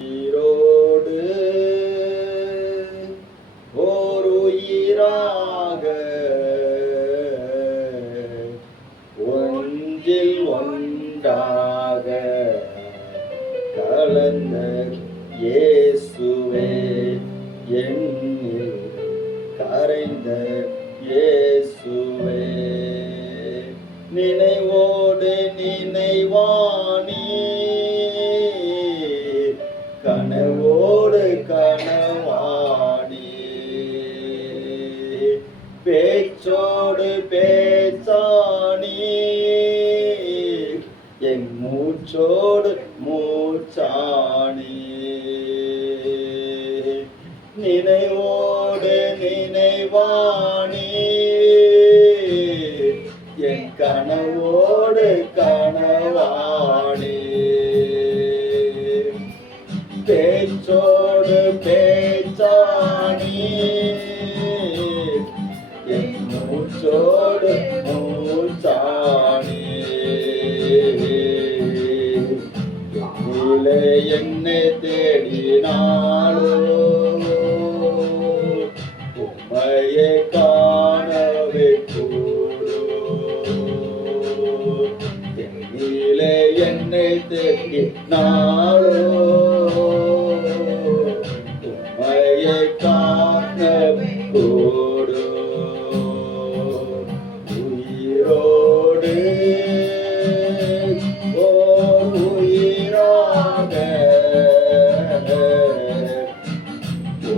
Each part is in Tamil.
உயிரோடு ஓர் உயிராக ஒன்றில் ஒன்றாக கலந்த இயேசுவே, என்னில் கரைந்த இயேசுவே, நினைவோடு நினைவானி, கனவோடு கனவானி, பேச்சோடு பேச்சானி, என் மூச்சோடு மூச்சானி, நினைவோடு நினைவானி, என் கனவோடு கனவானி, பேச்சோடு பேச்சானி, என் மூச்சோடு மூச்சானி, என்னை தேடினாலோ உம்மையை காணவே கூடோ, என்னை தேடினாலோ உம்மையை காணவே கூடோ, உயிரோடு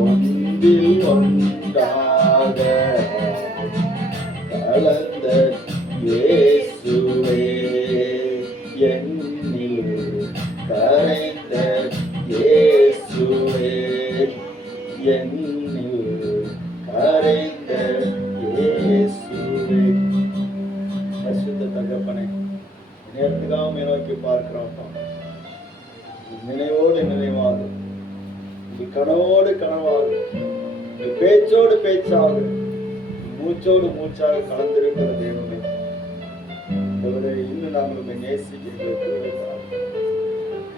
ஒன்றில் ஒன்றாக கலந்த இயேசுவே, என்னில் கரைந்த இயேசுவே, என்னில் கரைந்த இயேசுவே. பரிசுத்த தகப்பனே, நேரத்துக்காக நோக்கி பார்க்கிறோம். நினைவோடு நினைவாக, கனவோடு கனவாக, பேச்சோடு பேச்சாக, மூச்சோடு மூச்சாக கலந்திருக்கிற தேவனே, இன்னும் நாங்கள் நேசிக்க,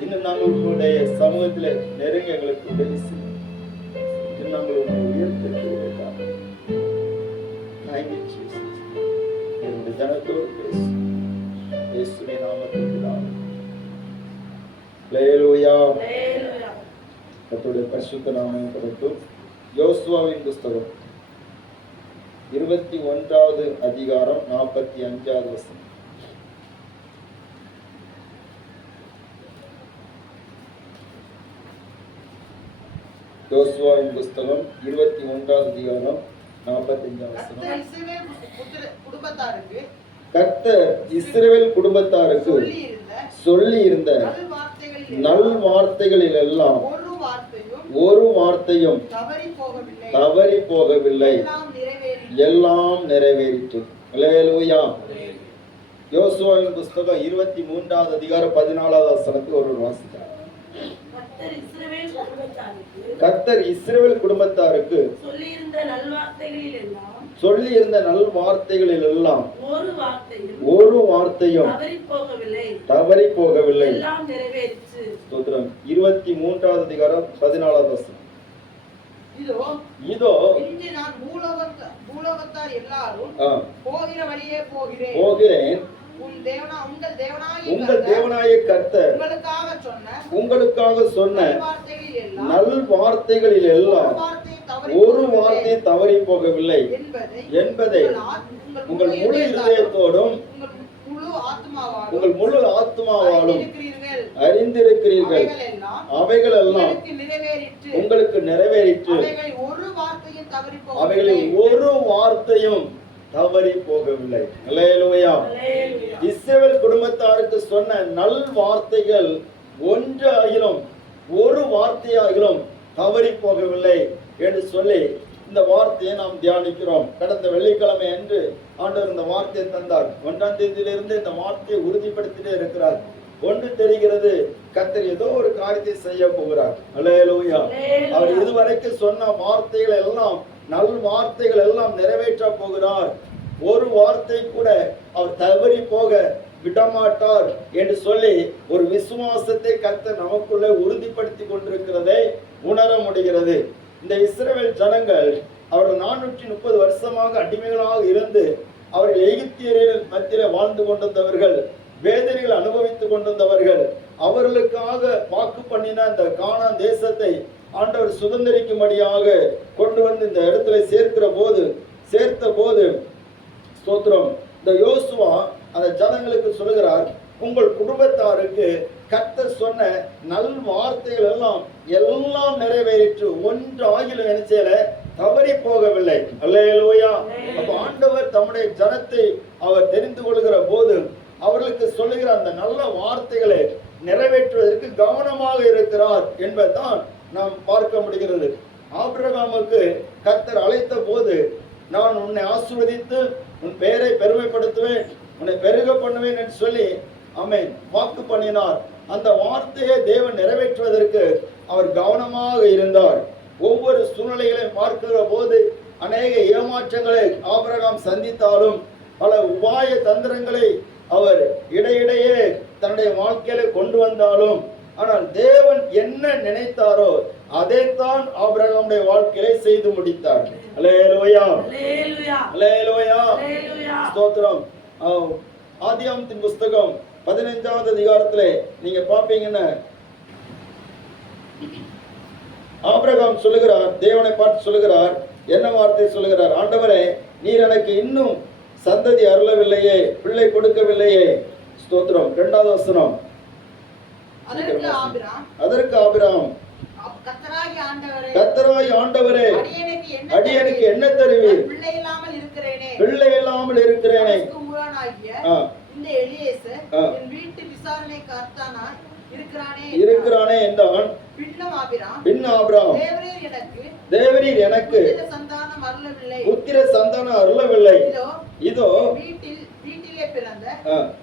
இன்னும் நாங்கள் உங்களுடைய சமூகத்தில் நெருங்க எங்களுக்கு உதவி செய்யும், இன்னும் நாங்கள் உங்களை உயர்த்திருக்கிறோம். என்னுடைய ஜனத்தோடு பேசும் இயேசுவின் நாமத்தில் தான். ஹல்லேலூயா. கர்த்தருடைய பரிசுத்த நாமம் படைக்கும். யோசுவாவின் புஸ்தகம் 21வது அதிகாரம் 45வது வசனம். யோசுவாவின் புஸ்தகம் 21வது அதிகாரம் 45வது வசனம். கர்த்தர் இஸ்ரவேல் குடும்பத்தாருக்கு சொல்லி இருந்த நல் வார்த்தைகளில் எல்லாம் ஒரு வார்த்தையும் தவறி போகவில்லை, எல்லாம் நிறைவேறிற்று. ஹல்லேலூயா. யோசுவாவின் புஸ்தகம் 23வது அதிகாரம் 14வது வசனத்தில் ஒரு வாசித்தார். கர்த்தர் இஸ்ரவேல் குடும்பத்தாருக்கு சொல்லி இருந்த நல் வார்த்தைகளில் எல்லாம் ஒரு வார்த்தையும் தவறி போகவில்லை. 23வது அதிகாரம் 14வது வசனம். இதோ பூலோகத்தார் எல்லாரும் போகிற வழியே போகிறேன், உங்கள் தேவனாகிய கர்த்தர் உங்களுக்காக சொன்ன நல் வார்த்தைகளில் எல்லாம் ஒரு வார்த்தை தவறி போகவில்லை என்பதை உங்கள் முழு இதயத்தோடும் உங்கள் முழு ஆத்மாவாலும் அறிந்திருக்கிறீர்கள். அவைகள் எல்லாம் உங்களுக்கு நிறைவேறிற்று, அவைகளில் ஒரு வார்த்தையும் தவறி போகவில்லை. ஹல்லேலூயா. இஸ்ரவேல் குடும்பத்தாருக்கு சொன்ன நல் வார்த்தைகள் ஒன்றாகிலும் ஒரு வார்த்தையாகிலும் தவறி போகவில்லை என்று சொல்லி இந்த வார்த்தையை நாம் தியானிக்கிறோம். கடந்த வெள்ளிக்கிழமை அன்று ஆண்டவர் இந்த வார்த்தையை தந்தார். 1ஆம் தேதியிலிருந்து இந்த வார்த்தையை உறுதிப்படுத்திட்டே இருக்கிறார். ஒன்று தெரிகிறது, கர்த்தர் ஏதோ ஒரு காரியத்தை செய்ய போகிறார். ஹல்லேலூயா. அவர் இதுவரைக்கும் சொன்ன வார்த்தைகள் எல்லாம் நல் வார்த்தைகள் எல்லாம் நிறைவேற்ற போகிறார். ஒரு வார்த்தை கூட அவர் தவறி போக விடமாட்டார் என்று சொல்லி ஒரு விசுவாசத்தை கர்த்தர் நமக்குள்ளே உறுதிப்படுத்தி கொண்டிருக்கிறதை உணர முடிகிறது. இந்த இஸ்ரவேல் ஜனங்கள் அவர்கள் 430 வருஷமாக அடிமைகளாக இருந்து அவர்கள் எகிப்தியரின் மத்தியிலே வாழ்ந்து கொண்டிருந்தவர்கள், வேதனைகள் அனுபவித்துக் கொண்டிருந்தவர்கள். அவர்களுக்காக வாக்கு பண்ணின அந்த கானான் தேசத்தை ஆண்டவர் சுதந்திரிக்கும்படியாக கொண்டு வந்து இந்த இடத்துல சேர்த்த போது ஸ்தோத்திரம், இந்த யோசுவா அந்த ஜனங்களுக்கு சொல்லுகிறார், உங்கள் குடும்பத்தாருக்கு கர்த்தர் சொன்ன நல் வார்த்தைகள் எல்லாம் நிறைவேறிற்று, ஒன்று ஆகிலும் என்ன செய்யல, தவறி போகவில்லை. அல்லேலூயா. அப்ப ஆண்டவர் தம்முடைய ஜனத்தை அவர் தெரிந்து கொள்கிற போது அவர்களுக்கு சொல்லுகிற அந்த நல்ல வார்த்தைகளை நிறைவேற்றுவதற்கு கவனமாக இருக்கிறார் என்பதுதான் நாம் பார்க்க முடிகிறது. ஆபிரகாமுக்கு கர்த்தர் அழைத்த போது, நான் உன்னை ஆசீர்வதித்து உன் பெயரை பெருமைப்படுத்துவேன், உன்னை பெருக பண்ணுவேன் என்று சொல்லி ஆமென் வாக்கு பண்ணினார். அந்த வார்த்தையை தேவன் நிறைவேற்றுவதற்கு அவர் கவனமாக இருந்தார். ஒவ்வொரு சூழ்நிலைகளையும் பார்க்கிற போது அநேக ஏமாற்றங்களை ஆபிரகாம் சந்தித்தாலும், பல உபாய தந்திரங்களை அவர் இடையிடையே தன்னுடைய வாழ்க்கையில கொண்டு வந்தாலும், ஆனால் தேவன் என்ன நினைத்தாரோ அதைத்தான் ஆபிரகாமுடைய வாழ்க்கையில செய்து முடித்தார். அல்லேலூயா, அல்லேலூயா, ஸ்தோத்திரம். ஆதியாகமத்தின் புஸ்தகம் 15வது அதிகாரத்திலே நீங்க பாப்பீங்கன்னா ஆபிரகாம் சொல்லுகிறார், தேவனை பார்த்து சொல்லுகிறார், என்ன வார்த்தை சொல்லுகிறார், ஆண்டவரே நீர் எனக்கு இன்னும் சந்ததி அருளவில்லையே, பிள்ளை கொடுக்கவில்லையே. ஸ்தோத்திரம். 2வது வசனம். அதற்கு ஆபிரகாம், கர்த்தராகிய ஆண்டவரே அடியேனுக்கு என்ன தருவீர், பிள்ளை இல்லாமல் இருக்கிறேனே. இந்த எலியேசர் என் வீட்டு விசாரணை கர்த்தானாய் இருக்கிறானே என்றான். பின் ஆபிரகாம், தேவரீர் எனக்கு புத்திர சந்தானம் அருளவில்லை, இதோ வீட்டிலே பிறந்த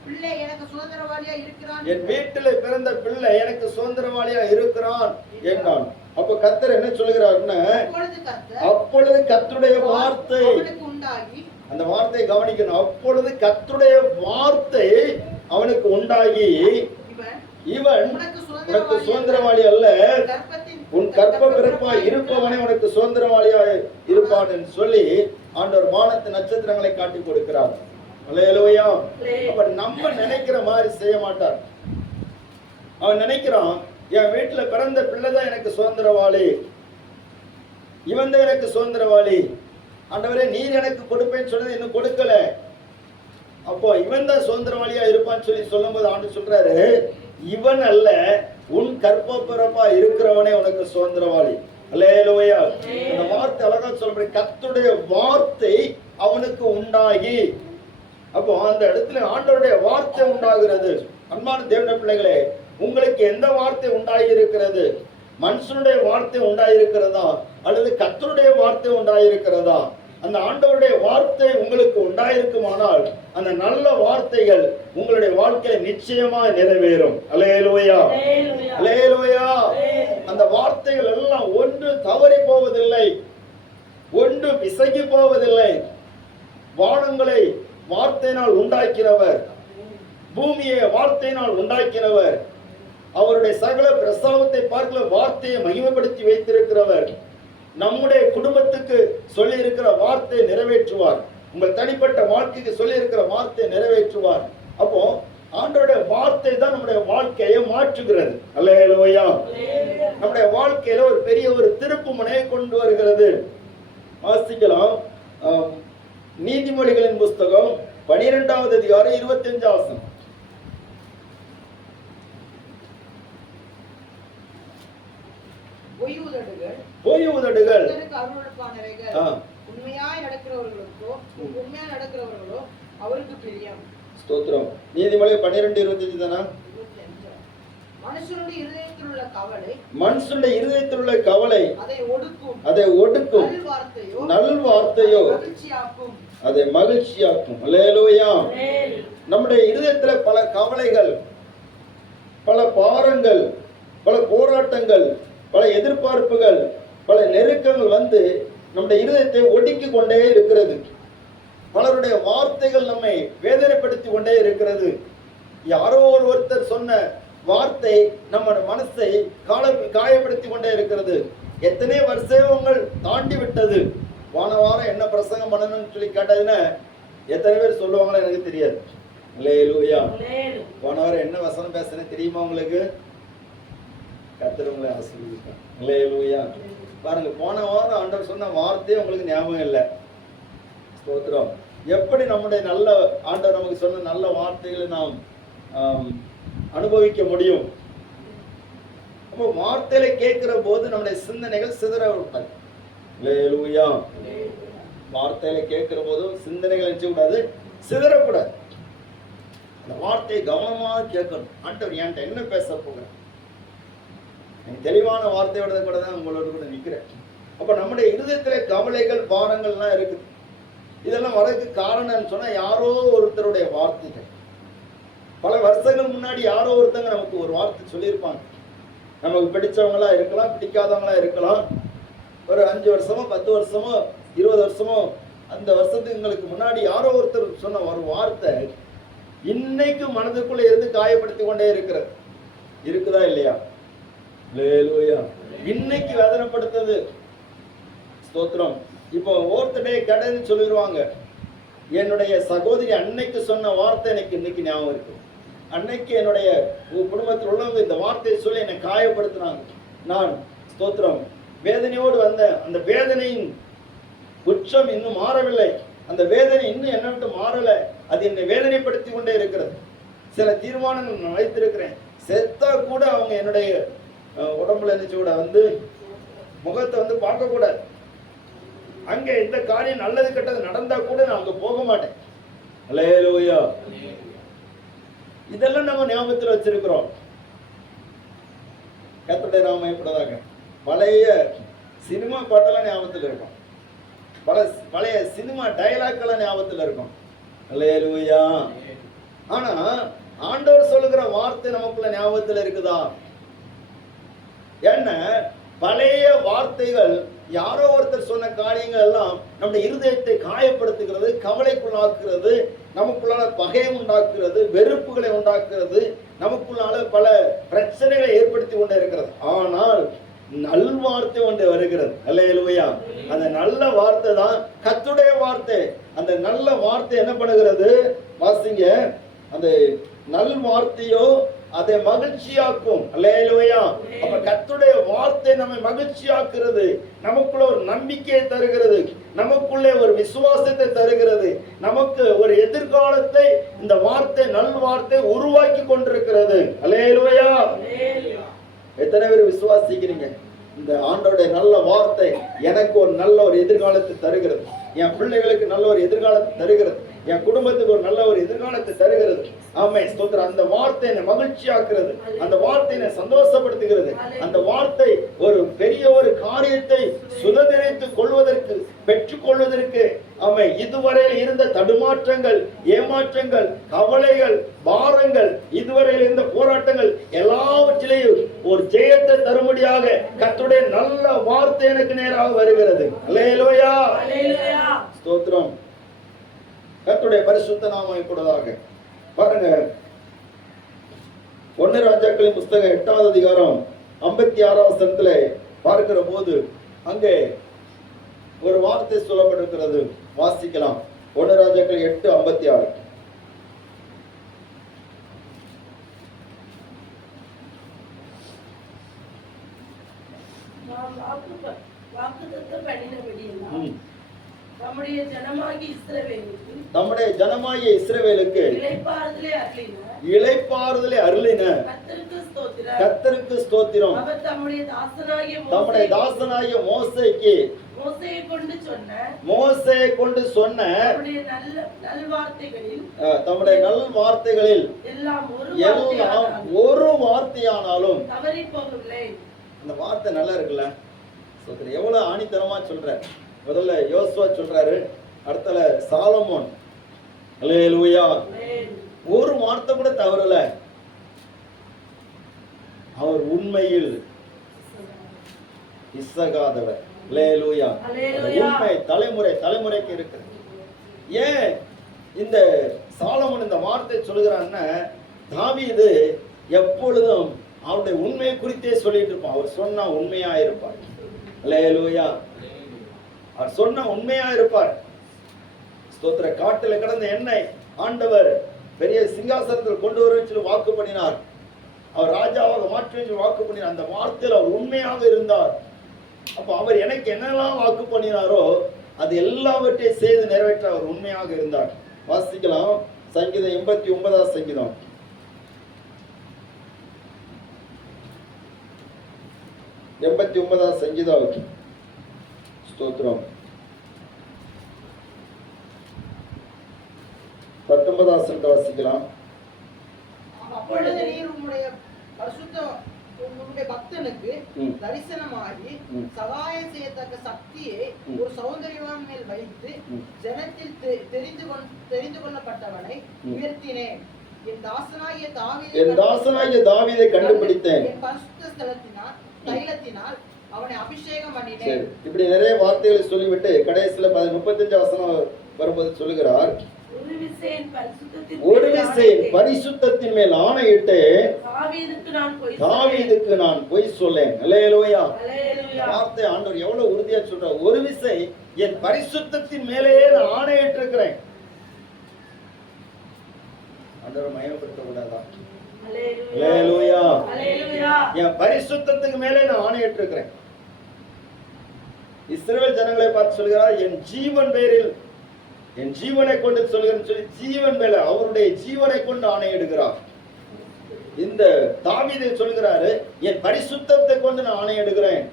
பிள்ளை எனக்கு சுதந்திரவாளியா இருக்கிறான், என் வீட்டிலே பிறந்த பிள்ளை எனக்கு சுதந்திரவாளியா இருக்கிறான் என்றான். அப்ப கர்த்தர் என்ன சொல்லுகிறார்னா, அப்பொழுது கர்த்தருடைய வார்த்தை உண்டாகி, அந்த வார்த்தையை கவனிக்கணும், அப்பொழுது கர்த்தருடைய வார்த்தை அவனுக்கு உண்டாகி, இவன் உனக்கு சுதந்திரவாளி அல்ல, உன் கற்ப பிறப்பா இருப்பவனே உனக்கு சுதந்திரவாளியா இருப்பான் என்று சொல்லி ஆண்டவர் வானத்து நட்சத்திரங்களை காட்டி கொடுக்கிறார். அல்லேலூயா. அப்ப நம்ம நினைக்கிற மாதிரி செய்ய மாட்டார். அவன் நினைக்கிறான், என் வீட்டுல பிறந்த பிள்ளைதான் எனக்கு சுதந்திரவாளி, இவன் தான் எனக்கு சுதந்திரவாளி, ஆண்டவரே நீர் எனக்கு கொடுப்பேன்னு சொன்னது இன்னும் கொடுக்கல, அப்போ இவன் தான் சுதந்திரவாளியா இருப்பான்னு சொல்லி சொல்லும் போது ஆண்டு சொல்றாரு, இவன் அல்ல, உன் கற்ப பிறப்பா இருக்கிறவனே உனக்கு சுதந்திரவாளி. அல்லேலூயா. அந்த வார்த்தை அழகா சொல்ற, கர்த்தருடைய வார்த்தை அவனுக்கு உண்டாகி, அப்போ அந்த இடத்துல ஆண்டவருடைய வார்த்தை உண்டாகிறது. அன்பான தேவனுடைய பிள்ளைகளே, உங்களுக்கு எந்த வார்த்தை உண்டாகி இருக்கிறது? மனுஷனுடைய வார்த்தை உண்டாயிருக்கிறதா அல்லது கர்த்தருடைய வார்த்தை உண்டாயிருக்கிறதா? அந்த ஆண்டவருடைய வார்த்தை உங்களுக்கு உண்டாயிருக்குமானால் அந்த நல்ல வார்த்தைகள் உங்களுடைய வாழ்க்கையில நிச்சயமா நிறைவேறும். அல்லேலூயா, அல்லேலூயா. அந்த வார்த்தைகள் எல்லாம் ஒன்று தவறி போவதில்லை, ஒன்று பிசகி போவதில்லை. வானங்களை வார்த்தையினால் உண்டாக்கிறவர், பூமியை வார்த்தையினால் உண்டாக்கிறவர், அவருடைய சகல பிரஸ்தாபத்தை பார்க்கல வார்த்தையை மகிமைப்படுத்தி வைத்திருக்கிறவர், நம்முடைய குடும்பத்துக்கு சொல்லி இருக்கிற வார்த்தையை நிறைவேற்றுவார், உங்கள் தனிப்பட்ட வாழ்க்கைக்கு சொல்லி இருக்கிற வார்த்தையை நிறைவேற்றுவார். அப்போ ஆண்டவருடைய வார்த்தை தான் நம்முடைய வாழ்க்கையை மாற்றுகிறது. அல்லேலூயா. நம்முடைய வாழ்க்கையில ஒரு பெரிய ஒரு திருப்பு முனையை கொண்டு வருகிறது. வாசிக்கலாம், நீதிமொழிகளின் புஸ்தகம் 12வது அதிகாரம் 25 வசனம். பொய் உதடுகள் உண்மையாய் நடக்கிறவர்களோ அவருக்கு பிரியம். ஸ்தோத்திரம். நீதிமொழி 12:25 தானா? மனுஷனுடைய இருதயத்தில் உள்ள கவலை அதை ஒடுக்கும், நல் வார்த்தையோ அதை மகிழ்ச்சியாக்கும். அல்லேலூயா. நம்முடைய இருதயத்துல பல கவலைகள், பல பாரங்கள், பல போராட்டங்கள், பல எதிர்பார்ப்புகள், பல நெருக்கங்கள் வந்து நம்முடைய இருதயத்தை ஒடுக்கி கொண்டே இருக்கிறது. பலருடைய வார்த்தைகள் நம்மை வேதனைப்படுத்தி கொண்டே இருக்கிறது. யாரோ ஒருத்தர் சொன்ன வார்த்தை நம்ம மனசை காயப்படுத்தி கொண்டே இருக்கிறது. எத்தனை வருஷங்கள் தாண்டி விட்டது. போன வாரம் என்ன பிரசங்கம் பண்ணணும்னு சொல்லி கேட்டதுன்னா எத்தனை பேர் சொல்லுவாங்களோ எனக்கு தெரியாது. அல்லேலூயா. போன வாரம் என்ன வசனம் பேசுறேன்னு தெரியுமா உங்களுக்கு? கர்த்தர் ஆசீர்வதிப்பார். அல்லேலூயா. பாருங்க, போன வாரம் ஆண்டவர் சொன்ன வார்த்தையே உங்களுக்கு ஞாபகம் இல்லை. ஸ்தோத்திரம். எப்படி நம்முடைய நல்ல ஆண்டவர் நமக்கு சொன்ன நல்ல வார்த்தைகளை நாம் அனுபவிக்க முடியும்? அப்போ வார்த்தையில கேட்கிற போது நம்முடைய சிந்தனைகள் சிதற விட்டாது. அல்லேலூயா. வார்த்தையில கேட்கிற போதும் சிந்தனைகள் நினைச்ச கூடாது, சிதறக்கூடாது. அந்த வார்த்தையை கவனமாக கேட்கணும். ஆண்டவர் என்கிட்ட என்ன பேச போகிறேன்? எனக்கு தெளிவான வார்த்தையோட கூட தான் உங்களோட கூட நிற்கிறேன். அப்ப நம்முடைய இருதயத்திலே கவலைகள் பாரங்கள்லாம் இருக்குது. இதெல்லாம் வரதுக்கு காரணம்னு சொன்னா யாரோ ஒருத்தருடைய வார்த்தைகள். பல வருஷங்கள் முன்னாடி யாரோ ஒருத்தங்க நமக்கு ஒரு வார்த்தை சொல்லியிருப்பாங்க. நமக்கு பிடிச்சவங்களா இருக்கலாம், பிடிக்காதவங்களா இருக்கலாம். ஒரு 5 வருஷமோ 10 வருஷமோ 20 வருஷமோ அந்த வருஷத்துக்கு முன்னாடி யாரோ ஒருத்தர் சொன்ன ஒரு வார்த்தை இன்னைக்கு மனதுக்குள்ள இருந்து காயப்படுத்தி கொண்டே இருக்கிறது. இருக்குதா இல்லையா? அல்லேலூயா. இன்னைக்கு வேதனைப்படுத்தது. ஸ்தோத்திரம். இப்போ ஒருத்தடே கடைன்னு சொல்லிடுவாங்க. என்னுடைய சகோதரி அன்னைக்கு சொன்ன வார்த்தை எனக்கு இன்னைக்கு ஞாபகம் இருக்கு. அன்னைக்கு என்னுடைய குடும்பத்தில் உள்ளவங்க இந்த வார்த்தையை சொல்லி என்னை காயப்படுத்தினாங்க. நான் ஸ்தோத்திரம் வேதனையோடு வந்த அந்த வேதனையின் உச்சம் இன்னும் மாறவில்லை. அந்த வேதனை இன்னும் என்ன விட்டு மாறலை. அது என்னை வேதனைப்படுத்தி கொண்டே இருக்கிறது. சில தீர்மானங்கள் நான் வைத்திருக்கிறேன். செத்தா கூட அவங்க என்னுடைய உடம்புல நினைச்சு கூட வந்து முகத்தை வந்து பார்க்க கூடாது. அங்க இந்த காரியம் நல்லது கெட்டது நடந்தா கூட நான் அங்க போக மாட்டேன். அல்லேலூயா. இதெல்லாம் நம்ம ஞாபகத்தில் வச்சிருக்கிறோம். கர்த்தருடைய நாமம் மகிமைப்பட்டதாக. பழைய சினிமா பாட்டெல்லாம் ஞாபகத்தில் இருக்கும். பழைய சினிமா டயலாக்லாம் ஞாபகத்தில் இருக்கும். அல்லேலூயா. ஆனா ஆண்டவர் சொல்லுகிற வார்த்தை நமக்குள்ள ஞாபகத்தில் இருக்குதா? என்ன பழைய வார்த்தைகள் யாரோ ஒருத்தர் சொன்ன காரியங்கள் எல்லாம் நம்முடைய இருதயத்தை காயப்படுத்துகிறது, கவலைக்குள்ளாக்குறது, நமக்குள்ளால பகையை உண்டாக்குறது, வெறுப்புகளை உண்டாக்குறது, நமக்குள்ளால பல பிரச்சனைகளை ஏற்படுத்தி கொண்டே இருக்கிறது. ஆனால் நல்வார்த்தை ஒன்று வருகிறது. அல்லேலூயா. அந்த நல்ல வார்த்தை தான் கர்த்தருடைய வார்த்தை. அந்த நல்ல வார்த்தை என்ன பண்ணுகிறது? வாசிங்க. அந்த நல் வார்த்தையோ அதை மகிழ்ச்சியாக்கும். அல்லேலூயா. அப்ப கர்த்தருடைய வார்த்தை நம்மை மகிழ்ச்சியாக்குறது, நமக்குள்ள ஒரு நம்பிக்கையை தருகிறது, நமக்குள்ளே ஒரு விசுவாசத்தை தருகிறது, நமக்கு ஒரு எதிர்காலத்தை இந்த வார்த்தை நல் வார்த்தை உருவாக்கி கொண்டிருக்கிறது. அல்லேலூயா. எத்தனை பேர் விசுவாசிக்கிறீங்க? இந்த ஆண்டவருடைய நல்ல வார்த்தை எனக்கு ஒரு நல்ல ஒரு எதிர்காலத்தை தருகிறது, என் பிள்ளைகளுக்கு நல்ல ஒரு எதிர்காலத்தை தருகிறது, என் குடும்பத்துக்கு ஒரு நல்ல ஒரு எதிர்காலத்தை தருகிறது. ஆமென். ஸ்தோத்திரம். அந்த வார்த்தை என்னை மகிழ்ச்சியாக்குறது, அந்த வார்த்தை என்னை சந்தோஷப்படுத்துகிறது. அந்த வார்த்தை ஒரு பெரிய ஒரு காரியத்தை சுதந்திரித்துக் கொள்வதற்கு, பெற்றுக் கொள்வதற்கு, ஆமென், இதுவரையில் இருந்த தடுமாற்றங்கள், ஏமாற்றங்கள், கவலைகள், பாரங்கள், இதுவரையில் இருந்த போராட்டங்கள் எல்லாவற்றிலேயும் ஒரு ஜெயத்தை தரும்படியாக கர்த்தருடைய நல்ல வார்த்தை எனக்கு நேராக வருகிறது. அல்லேலூயா. ஸ்தோத்திரம். கர்த்தருடைய பரிசுத்த நாமம் இப்பொழுதாக பாருங்க. 1 ராஜாக்களின் புஸ்தகம் 8வது அதிகாரம் 56வது வசனத்துல பார்க்கிற போது அங்கே ஒரு வார்த்தை சொல்லப்பட்டிருக்கிறது. வாசிக்கலாம். 1 ராஜாக்கள் 8:56. நம்முடைய ஜனமாகிய இஸ்ரவேலுக்கு இளைப்பாறுதலை அருளின கர்த்தருக்கு ஸ்தோத்திரம். தம்முடைய தாசனாகிய மோசேக்கு மோசேயை கொண்டு சொன்ன தம்முடைய நல் வார்த்தைகளில் எல்லாம் ஒரு வார்த்தையானாலும் தவறி போகவில்லை. அந்த வார்த்தை நல்லா இருக்குல்ல? எவ்வளவு ஆணித்தரமா சொல்ற. முதல்ல யோசுவா சொல்றாரு, அடுத்தல சாலமோன். அல்லேலூயா. ஒரு வார்த்தை கூட தவறல. அவர் உண்மையில் இசகாதவர். அல்லேலூயா. உண்மை தலைமுறை தலைமுறைக்கு இருக்கு. ஏன் இந்த சாலமோன் இந்த வார்த்தை சொல்லுகிறான்னா, தாவீது எப்பொழுதும் அவருடைய உண்மையை குறித்தே சொல்லிட்டு இருப்பான். அவர் சொன்னா உண்மையா இருப்பார். அல்லேலூயா. அவர் சொன்னா உண்மையா இருப்பார். ஸ்தோத்திர. காட்டுல கிடந்த எண்ணெய் ஆண்டவர் பெரிய சிங்காசனத்தில் கொண்டு வர சொல்லி வாக்கு பண்ணினார். அவர் ராஜாவாக மாற்றி வாக்கு பண்ணினார். அந்த வார்த்தையில் அவர் உண்மையாக இருந்தார். அப்ப அவர் எனக்கு என்னெல்லாம் வாக்கு பண்ணினாரோ அது எல்லாவற்றையும் செய்து நிறைவேற்ற அவர் உண்மையாக இருந்தார். வாசிக்கலாம். சங்கீதம் 89 சங்கீதம். 89 சங்கீதம். ஸ்தோத்திரம். 19 வசனத்தை வாசிக்கலாம். அப்பொழுது நீர் உம்முடைய பக்தனுக்கு தரிசனமாகி சகாயம் செய்யத்தக்க சக்தியை ஒரு சௌந்தரியவான் மேல் வைத்து ஜனத்தில் தெரிந்து கொள்ளப்பட்டவனை உயர்த்தினேன். என் தாசனாகிய தாவீதை கண்டுபிடித்தேன். என் பரிசுத்த ஸ்தலத்தினால் தைலத்தினால் அவனை அபிஷேகம் பண்ணினேன். இப்படி நிறைய வார்த்தைகளை சொல்லிவிட்டு கடைசியில 35 வசனம் வரும்போது சொல்லுகிறார், ஒரு விசேன் பரிசுத்தத்தின் மேல் ஆணையிட்டு தாவீதுக்கு நான் பொய் சொல்லேன். அல்லேலூயா. வார்த்தை ஆண்டவர் எவ்வளவு உறுதியா சொல்றார். ஒரு விசை என் பரிசுத்தத்தின் மேலே நான் ஆணையிட்டு இருக்கிறேன். ஆண்டவர் மயப்படுத்த கூடாதா? அல்லேலூயா. என் பரிசுத்தத்துக்கு மேலே நான் ஆணையிட்டு இருக்கிறேன். இஸ்ரவேல் ஜனங்களை பார்த்து சொல்கிறார், என் ஜீவன் பேரில் என் ஜீவனை கொண்டு சொல்கிறேன்னு சொல்லி ஜீவன் மேல அவருடைய ஜீவனை கொண்டு ஆணையிடுகிறார். இந்த தாவீதை சொல்கிறாரு, என் பரிசுத்தத்தை கொண்டு நான் ஆணையிடுகிறேன்.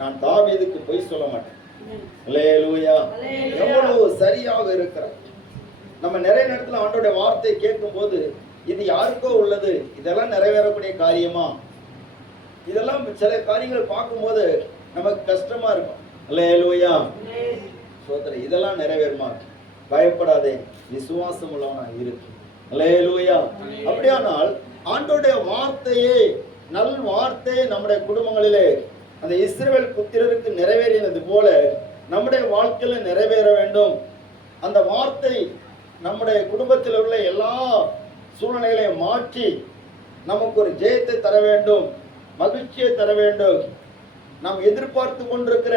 நான் தாவீதுக்கு பொய் சொல்ல மாட்டேன். அல்லேலூயா. எவ்வளவு சரியாக இருக்கிறார். நம்ம நிறைய நேரத்துல ஆண்டோட வார்த்தையை கேட்கும் போது இது யாருக்கோ உள்ளது, இதெல்லாம் நிறைவேறக்கூடிய காரியமா, இதெல்லாம் சில காரியங்கள் பார்க்கும்போது நமக்கு கஷ்டமா இருக்கும். அல்லேலூயா. சோதனை இதெல்லாம் நிறைவேறுமா? பயப்படாதே, விசுவாசம் உள்ளவனா இருக்கு. அல்லேலூயா. அப்படியானால் ஆண்டோடைய வார்த்தையே நல் வார்த்தை நம்முடைய குடும்பங்களிலே அந்த இஸ்ரவேல் புத்திரருக்கு நிறைவேறினது போல நம்முடைய வாழ்க்கையில நிறைவேற வேண்டும். அந்த வார்த்தை நம்முடைய குடும்பத்தில் உள்ள எல்லா சூழ்நிலைகளையும் மாற்றி நமக்கு ஒரு ஜெயத்தை தர வேண்டும், மகிழ்ச்சியை தர வேண்டும், நாம் எதிர்பார்த்து கொண்டிருக்கிற